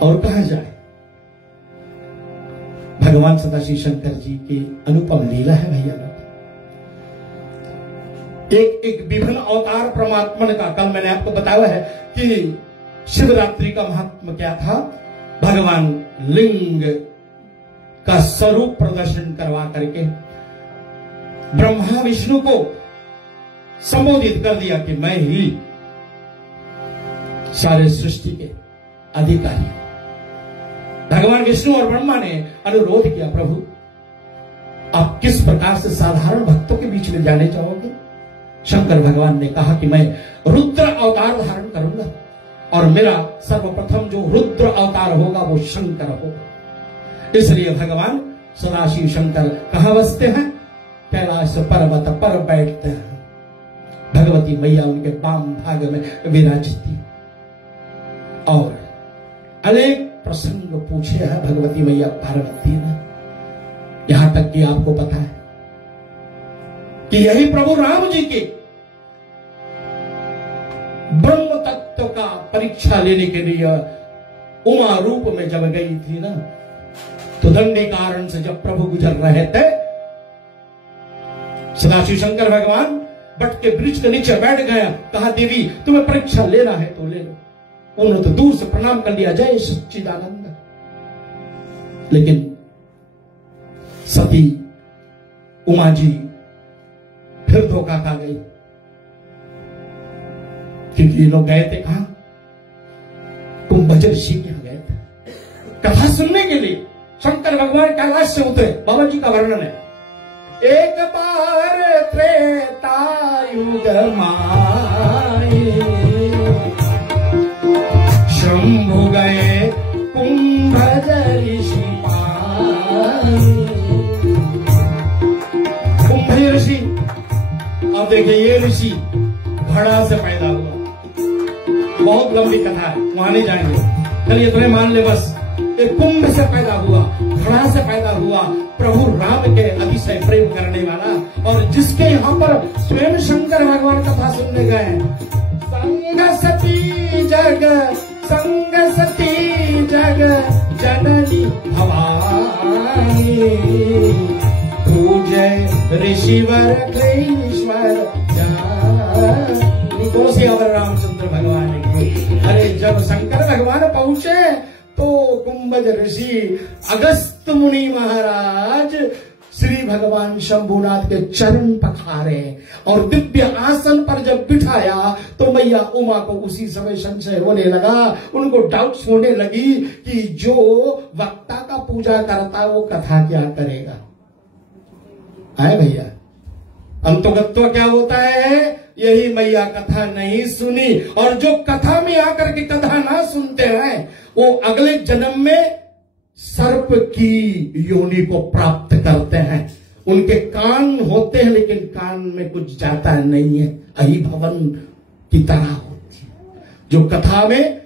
और कहा जाए, भगवान सदाशिव शंकर जी की अनुपम लीला है भैया लोग। एक विभिन्न अवतार परमात्मा का, कल मैंने आपको बताया है कि शिवरात्रि का महात्मा क्या था। भगवान लिंग का स्वरूप प्रदर्शन करवा करके ब्रह्मा विष्णु को संबोधित कर दिया कि मैं ही सारे सृष्टि के अधिकारी। भगवान विष्णु और ब्रह्मा ने अनुरोध किया, प्रभु आप किस प्रकार से साधारण भक्तों के बीच में जाने चाहोगे। शंकर भगवान ने कहा कि मैं रुद्र अवतार धारण करूंगा और मेरा सर्वप्रथम जो रुद्र अवतार होगा वो शंकर होगा। इसलिए भगवान सदाशिव शंकर कहां बसते हैं, कैलाश पर्वत पर बैठते हैं। भगवती मैया उनके वाम भाग में विराजती और अनेक प्रसंग पूछे हैं भगवती मैया पार्वती ने। यहां तक कि आपको पता है कि यही प्रभु राम जी के ब्रह्म तत्व का परीक्षा लेने के लिए उमा रूप में जब गई थी ना, तो दंडी कारण से जब प्रभु गुजर रहे थे, सदाशिव शंकर भगवान बट के वृक्ष के नीचे बैठ गया। कहा देवी तुम्हें परीक्षा लेना है तो ले लो। उन्होंने तो दूर से प्रणाम कर लिया, जय सच्चिदानंद। लेकिन सती उमा जी फिर धोखा खा गई, क्योंकि ये लोग गए थे कहां, कुंभज ऋषि के यहाँ गए थे कथा सुनने के लिए। शंकर भगवान कैलाश से उतरे, बाबा जी का वर्णन है। एक बार त्रेता युग माए, शंभु गए कुंभज ऋषि पाए। कुंभज ऋषि, अब देखिए ये ऋषि घड़ा से पैदा हुआ। बहुत लंबी कथा है, वहां नहीं जाएंगे, चलिए तुम्हें मान ले बस। एक कुंभ से पैदा हुआ, घड़ा से पैदा हुआ, प्रभु राम के अतिशय प्रेम करने वाला, और जिसके यहाँ पर स्वयं शंकर भगवान कथा सुनने गए। संग सती जग, संग सती जग जननी भवानी, पूजे ऋषिवर ईश्वर कोसियावर रामचंद्र भगवान की। अरे जब शंकर भगवान पहुंचे तो कुंभज ऋषि अगस्त मुनि महाराज श्री भगवान शंभुनाथ के चरण पखारे और दिव्य आसन पर जब बिठाया तो मैया उमा को उसी समय संशय होने लगा। उनको डाउट्स होने लगी कि जो वक्ता का पूजा करता वो कथा क्या करेगा। आए भैया, अंतोगत्व क्या होता है? यही मैया कथा नहीं सुनी, और जो कथा में आकर के कथा ना सुनते हैं वो अगले जन्म में सर्प की योनि को प्राप्त करते हैं। उनके कान होते हैं लेकिन कान में कुछ जाता नहीं है, अहि भवन की तरह होती है। जो कथा में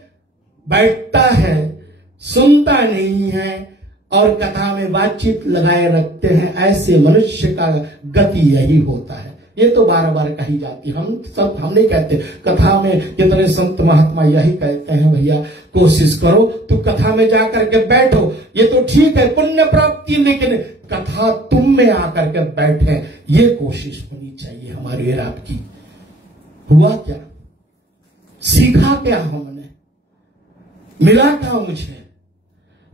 बैठता है, सुनता नहीं है और कथा में बातचीत लगाए रखते हैं, ऐसे मनुष्य का गति यही होता है। ये तो बार बार कही जाती, हम नहीं कहते। कथा में कितने संत महात्मा यही कहते हैं, भैया कोशिश करो, तू कथा में जाकर के बैठो, ये तो ठीक है पुण्य प्राप्ति, लेकिन कथा तुम में आकर के बैठे, ये कोशिश होनी चाहिए हमारी और आपकी। हुआ क्या, सीखा क्या हमने, मिला क्या मुझे?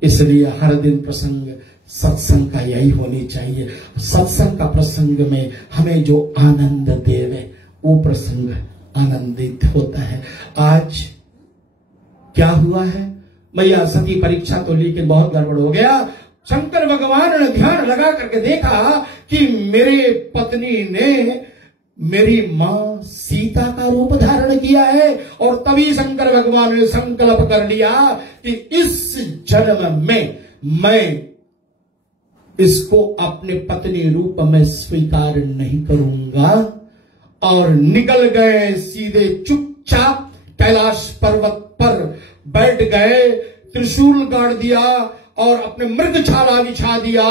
इसलिए हर दिन प्रसंग सत्संग का यही होनी चाहिए। सत्संग का प्रसंग में हमें जो आनंद देवे वो प्रसंग आनंदित होता है। आज क्या हुआ है, मैया सती परीक्षा तो लेकिन बहुत गड़बड़ हो गया। शंकर भगवान ने ध्यान लगा करके देखा कि मेरे पत्नी ने मेरी मां सीता का रूप धारण किया है, और तभी शंकर भगवान ने संकल्प कर लिया कि इस जन्म में मैं इसको अपने पत्नी रूप में स्वीकार नहीं करूंगा। और निकल गए सीधे चुपचाप कैलाश पर्वत पर बैठ गए, त्रिशूल गाड़ दिया और अपने मृग छाला बिछा दिया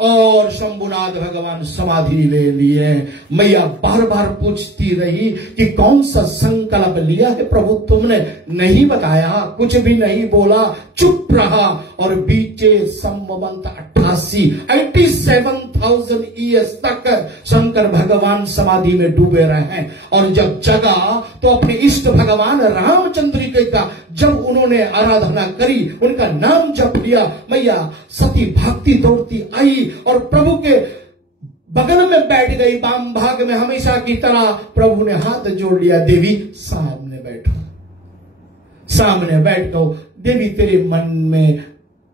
और शंभुनाथ भगवान समाधि ले लिए। मैया बार बार पूछती रही कि कौन सा संकल्प लिया है प्रभु तुमने? नहीं बताया, कुछ भी नहीं बोला, चुप रहा। और बीते संवत 87,000 ईयर्स तक शंकर भगवान समाधि में डूबे रहे। और जब जगा तो अपने इष्ट भगवान रामचंद्र का जब उन्होंने आराधना करी, उनका नाम जप लिया, मैया सती भागती दौड़ती आई और प्रभु के बगल में बैठ गई, वाम भाग में हमेशा की तरह। प्रभु ने हाथ जोड़ लिया, देवी सामने बैठो, सामने बैठो। देवी तेरे मन में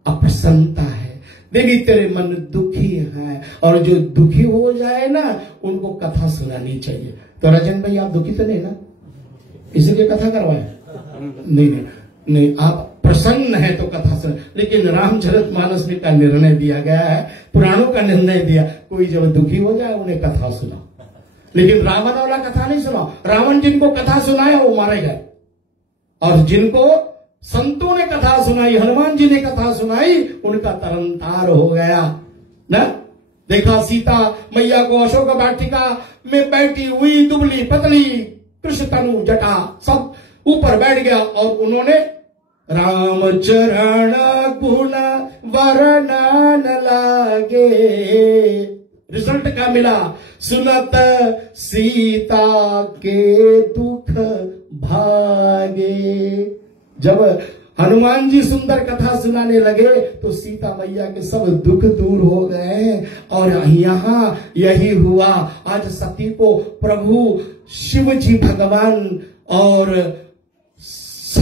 अप्रसन्नता है, देवी तेरे मन दुखी है, और जो दुखी हो जाए ना उनको कथा सुनानी चाहिए। तो राजन भाई आप दुखी तो नहीं ना, इसीलिए कथा करवाए? नहीं, आप प्रसन्न है तो कथा सुन। लेकिन रामचरितमानस में का निर्णय दिया गया है, पुराणों का निर्णय दिया, कोई जब दुखी हो जाए उन्हें कथा सुना। लेकिन रावण वाला कथा नहीं सुना। रावण जिनको कथा सुनाया वो मारे गए, और जिनको संतों ने कथा सुनाई, हनुमान जी ने कथा सुनाई, उनका तरनतार हो गया ना। देखा सीता मैया को अशोक वाटिका में बैठी हुई, दुबली पतली, कृष्ण तनु जटा सब ऊपर बैठ गया, और उन्होंने रामचरण गुण वर्णन लागे। रिजल्ट क्या मिला? सुनत सीता के दुख भागे। जब हनुमान जी सुंदर कथा सुनाने लगे तो सीता मैया के सब दुख दूर हो गए। और यहाँ यही हुआ, आज सती को प्रभु शिव जी भगवान और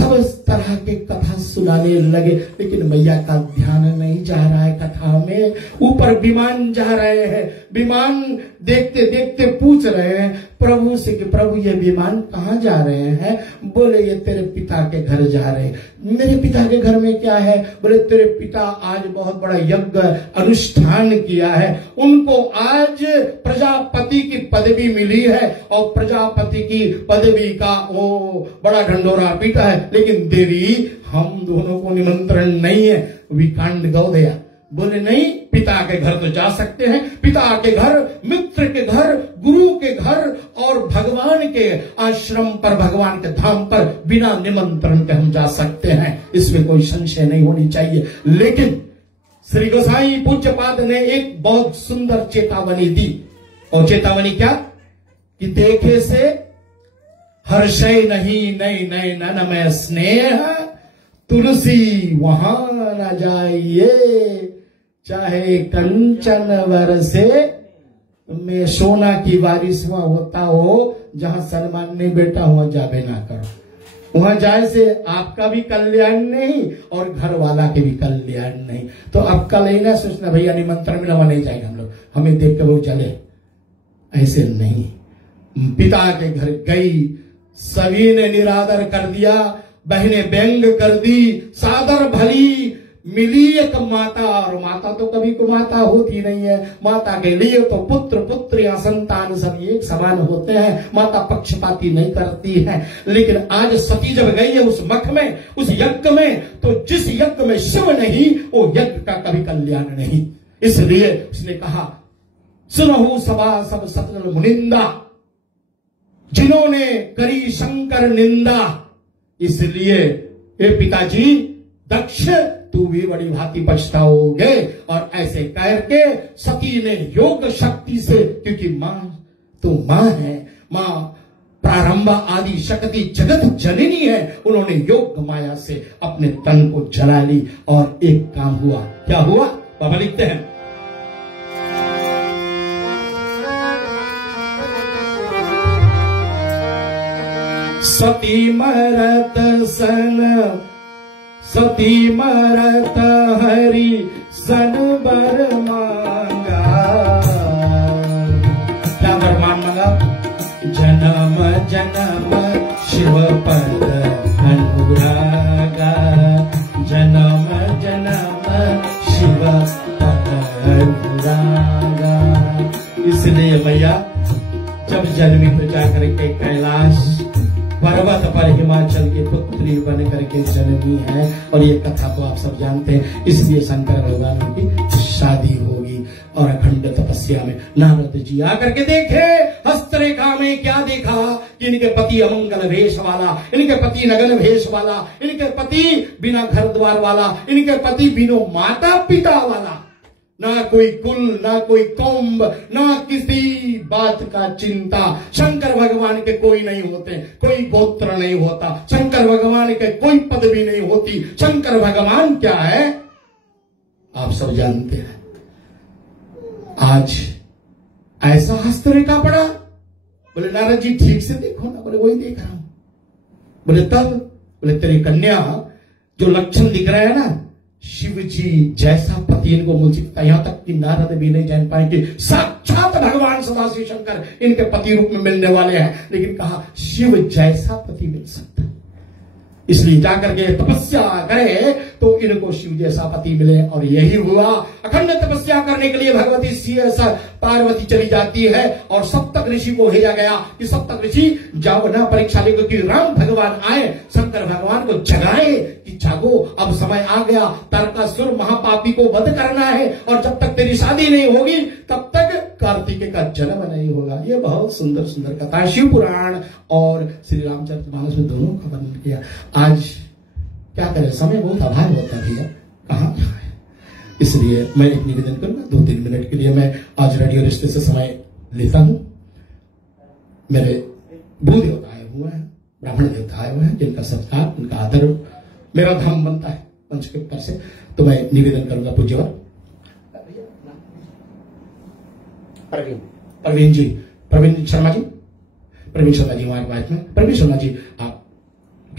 सब तरह के कथा सुनाने लगे, लेकिन मैया का ध्यान नहीं जा रहा है कथा में। ऊपर विमान जा रहे हैं, विमान देखते देखते पूछ रहे हैं प्रभु से कि प्रभु ये विमान कहाँ जा रहे हैं? बोले ये तेरे पिता के घर जा रहे हैं। मेरे पिता के घर में क्या है? बोले तेरे पिता आज बहुत बड़ा यज्ञ अनुष्ठान किया है, उनको आज प्रजापति की पदवी मिली है और प्रजापति की पदवी का वो बड़ा ढंडोरा पीटा है, लेकिन देवी हम दोनों को निमंत्रण नहीं है। We can't go there. बोले नहीं, पिता के घर तो जा सकते हैं, पिता के घर, मित्र के घर, गुरु के घर और भगवान के आश्रम पर, भगवान के धाम पर बिना निमंत्रण के हम जा सकते हैं, इसमें कोई संशय नहीं होनी चाहिए। लेकिन श्री गोसाई पूज्यपाद ने एक बहुत सुंदर चेतावनी दी। और चेतावनी क्या? कि देखे से हर्षय नहीं नई नई नन में स्नेह, तुलसी वहां न जाइए, चाहे कंचन बरसे में सोना की बारिश वहां होता हो, जहां सलमान ने बेटा हुआ जाबे ना करो। वहां जाए से आपका भी कल्याण नहीं और घर वाला के भी कल्याण नहीं। तो अब कल ही ना सोचना भैया निमंत्रण मिला, नहीं जाएगा हम लोग, हमें देख के वो चले, ऐसे नहीं। पिता के घर गई, सभी ने निरादर कर दिया, बहने व्यंग कर दी, सादर भली मिली एक माता। और माता तो कभी कुमाता होती नहीं है, माता के लिए तो पुत्र पुत्र या संतान सब एक समान होते हैं, माता पक्षपाती नहीं करती है। लेकिन आज सती जब गई है उस मठ में, उस यज्ञ में, तो जिस यज्ञ में शिव नहीं वो यज्ञ का कभी कल्याण नहीं। इसलिए उसने कहा सुनहु सभा सब सतल मुनिंदा, जिन्होंने करी शंकर निंदा। इसलिए हे पिताजी दक्ष, तू भी बड़ी भांति पछताओगे। और ऐसे करके सती ने योग शक्ति से, क्योंकि मां तो मां है, मां प्रारंभ आदि शक्ति जगत जननी है, उन्होंने योग माया से अपने तन को जला ली। और एक काम हुआ। क्या हुआ? बाबा लिखते हैं, सती मरत सन, सती मरत हरि सन बर मांगा। क्या वर मांगा? जन्म जन्म शिव पद अनुरागा, जन्म जन्म शिव पद अनुरागा। इसलिए मैया जब जन्मी प्रजा करके कैलाश पर्वत पर हिमाचल की पुत्री बन करके जन्मी है, और ये कथा तो आप सब जानते हैं। इसलिए शंकर भगवान की शादी होगी। और अखंड तपस्या में नारद जी आकर के देखे, हस्तरेखा में क्या देखा कि इनके पति अमंगल भेष वाला, इनके पति नगन भेष वाला, इनके पति बिना घर द्वार वाला, इनके पति बिना माता पिता वाला, ना कोई कुल, ना कोई कौम, ना किसी बात का चिंता। शंकर भगवान के कोई नहीं होते, कोई गोत्र नहीं होता, शंकर भगवान के कोई पदवी नहीं होती। शंकर भगवान क्या है आप सब जानते हैं। आज ऐसा हस्तरेखा पड़ा, बोले नारद जी ठीक से देखो ना, बोले वही देख रहा हूं। बोले तब? बोले तेरी कन्या जो लक्षण दिख रहा है ना, शिव जी जैसा पति इनको मिल सकता, यहां तक कि नारद भी नहीं जान पाएंगे साक्षात भगवान सदाशिव शंकर इनके पति रूप में मिलने वाले हैं। लेकिन कहा शिव जैसा पति मिल सकता, इसलिए जाकर के तपस्या करे तो इनको शिव जैसा पति मिले। और यही हुआ। अखंड तपस्या करने के लिए भगवती पार्वती चली जाती है और सप्तक ऋषि को भेजा गया कि सप्तक ऋषि जाओ ना परीक्षा ले, क्योंकि राम भगवान आए शंकर भगवान को जगाए कि जागो अब समय आ गया, तारकासुर महापापी को वध करना है, और जब तक तेरी शादी नहीं होगी तब तक कार्तिकेय का जन्म नहीं होगा। ये बहुत सुंदर सुंदर कथा शिव पुराण और श्री रामचरितमानस में दोनों का वर्णन किया। आज क्या करें, समय बहुत अभाव होता है भैया, कहाँ इसलिए मैं एक निवेदन करूंगा 2-3 मिनट के लिए। मैं आज रेडियो रिश्ते से समय लेता हूं। मेरे भू देवता आए हुए हैं, ब्राह्मण देवता आए हुए हैं, जिनका सत्कार, उनका आदर मेरा धर्म बनता है पंचकृत से। तो मैं निवेदन करूंगा पूज्यवर प्रवीण जी, प्रवीण शर्मा जी, प्रवीण शर्मा जी हमारे पास में। प्रवीण शर्मा जी आप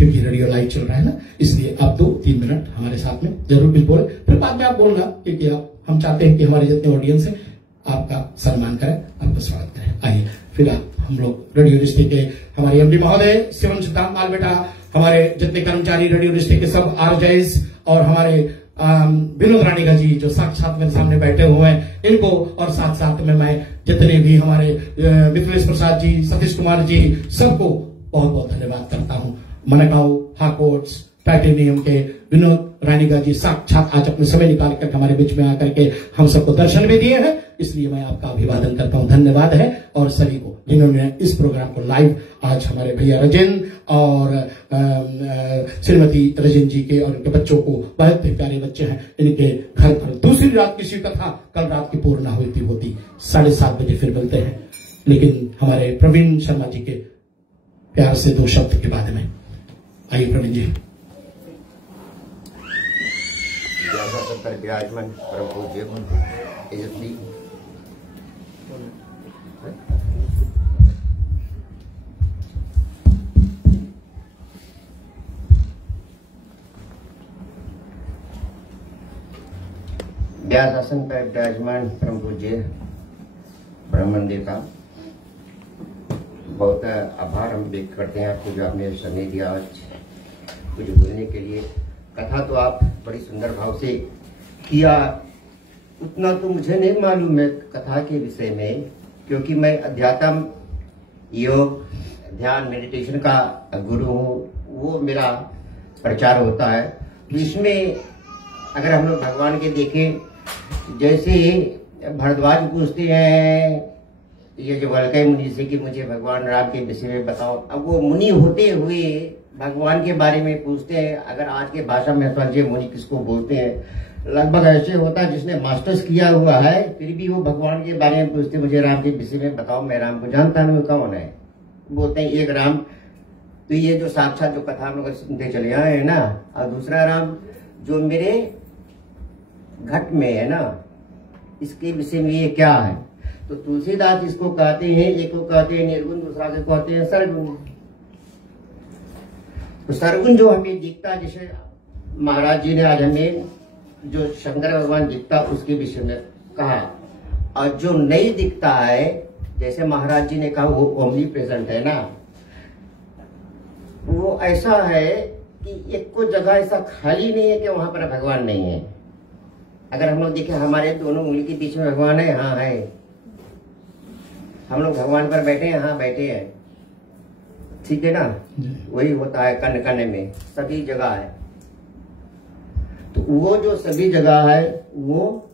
क्योंकि रेडियो लाइव चल रहा है ना, इसलिए आप 2-3 मिनट हमारे साथ में जरूर कुछ बोले, फिर बाद में आप बोलना, क्योंकि हम चाहते हैं कि हमारे जितने ऑडियंस है आपका सम्मान करें, आपका स्वागत करें। आइए फिर हम लोग रेडियो रिश्ते के हमारे एमडी महोदय शिवन सिद्धांत मालबेटा, हमारे जितने कर्मचारी रेडियो रिश्ते के सब आरजेस और हमारे विनोद रानीगा जी जो साक्षात मेरे सामने बैठे हुए हैं, इनको और साथ साथ में मैं जितने भी हमारे मिथिलेश प्रसाद जी, सतीश कुमार जी, सबको बहुत बहुत धन्यवाद करता हूं। मनकाऊ हाकोट्स टाइटेनियम के विनोद रानीगा जी साक्षात आज अपने समय निकाल कर हमारे बीच में आकर के हम सबको दर्शन भी दिए हैं, इसलिए मैं आपका अभिवादन करता हूं, धन्यवाद है। और सभी को जिन्होंने इस प्रोग्राम को लाइव आज हमारे भैया रजन और श्रीमती रजन जी के और उनके बच्चों को, बहुत ही प्यारे बच्चे हैं, इनके घर पर दूसरी रात किसी का था, कल रात की पूर्णाहुति होती 7:30 बजे फिर मिलते हैं, लेकिन हमारे प्रवीण शर्मा जी के प्यार से 2 शब्द के बाद में। आइए प्रवीण जी। पर विराजमान परम पूज्य तेजस्वी व्यास आसन पर विराजमान परम पूज्य ब्रह्म मंदिर का बहुत आभार हम व्यक्त करते हैं आपको, जो आपने समय दिया आज कुछ बोलने के लिए। कथा तो आप बड़ी सुंदर भाव से किया, उतना तो मुझे नहीं मालूम है कथा के विषय में, क्योंकि मैं अध्यात्म योग ध्यान मेडिटेशन का गुरु हूँ, वो मेरा प्रचार होता है। तो इसमें अगर हम लोग भगवान के देखें, जैसे भरद्वाज पूछते हैं ये जो वल्लभ मुनि से कि मुझे भगवान राम के विषय में बताओ, अब वो मुनि होते हुए भगवान के बारे में पूछते हैं। अगर आज के भाषा में समझिए मुनि किसको बोलते हैं, लगभग ऐसे होता है जिसने मास्टर्स किया हुआ है, फिर भी वो भगवान के बारे में पूछते मुझे राम के विषय में बताओ, मैं राम को जानता नहीं, कौन है। बोलते हैं एक राम, तो ये जो साक्षात जो कथा हम लोग सुनते चले आए हैं ना, और दूसरा राम जो मेरे घट में है ना, इसके विषय में ये क्या है। तो तुलसीदास इसको कहते हैं, एक को कहते हैं निर्गुण, दूसरा को कहते हैं सरगुण। तो सरगुण जो हमें दिखता, जैसे महाराज जी ने आज हमें जो शंकर भगवान दिखता उसके विषय में कहा, और जो नहीं दिखता है जैसे महाराज जी ने कहा वो ओमनी प्रेजेंट है ना, वो ऐसा है कि एक को जगह ऐसा खाली नहीं है कि वहां पर भगवान नहीं है। अगर हम लोग देखें हमारे दोनों उंगली के बीच में भगवान है, हाँ है, हम लोग भगवान पर बैठे हैं, हाँ बैठे हैं, ठीक है ना। वही होता है कण कण में, सभी जगह है। तो वो जो सभी जगह है वो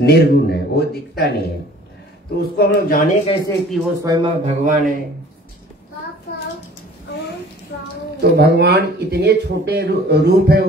निर्गुण है, वो दिखता नहीं है। तो उसको हम लोग जाने कैसे कि वो स्वयं भगवान है। तो भगवान इतने छोटे रूप है।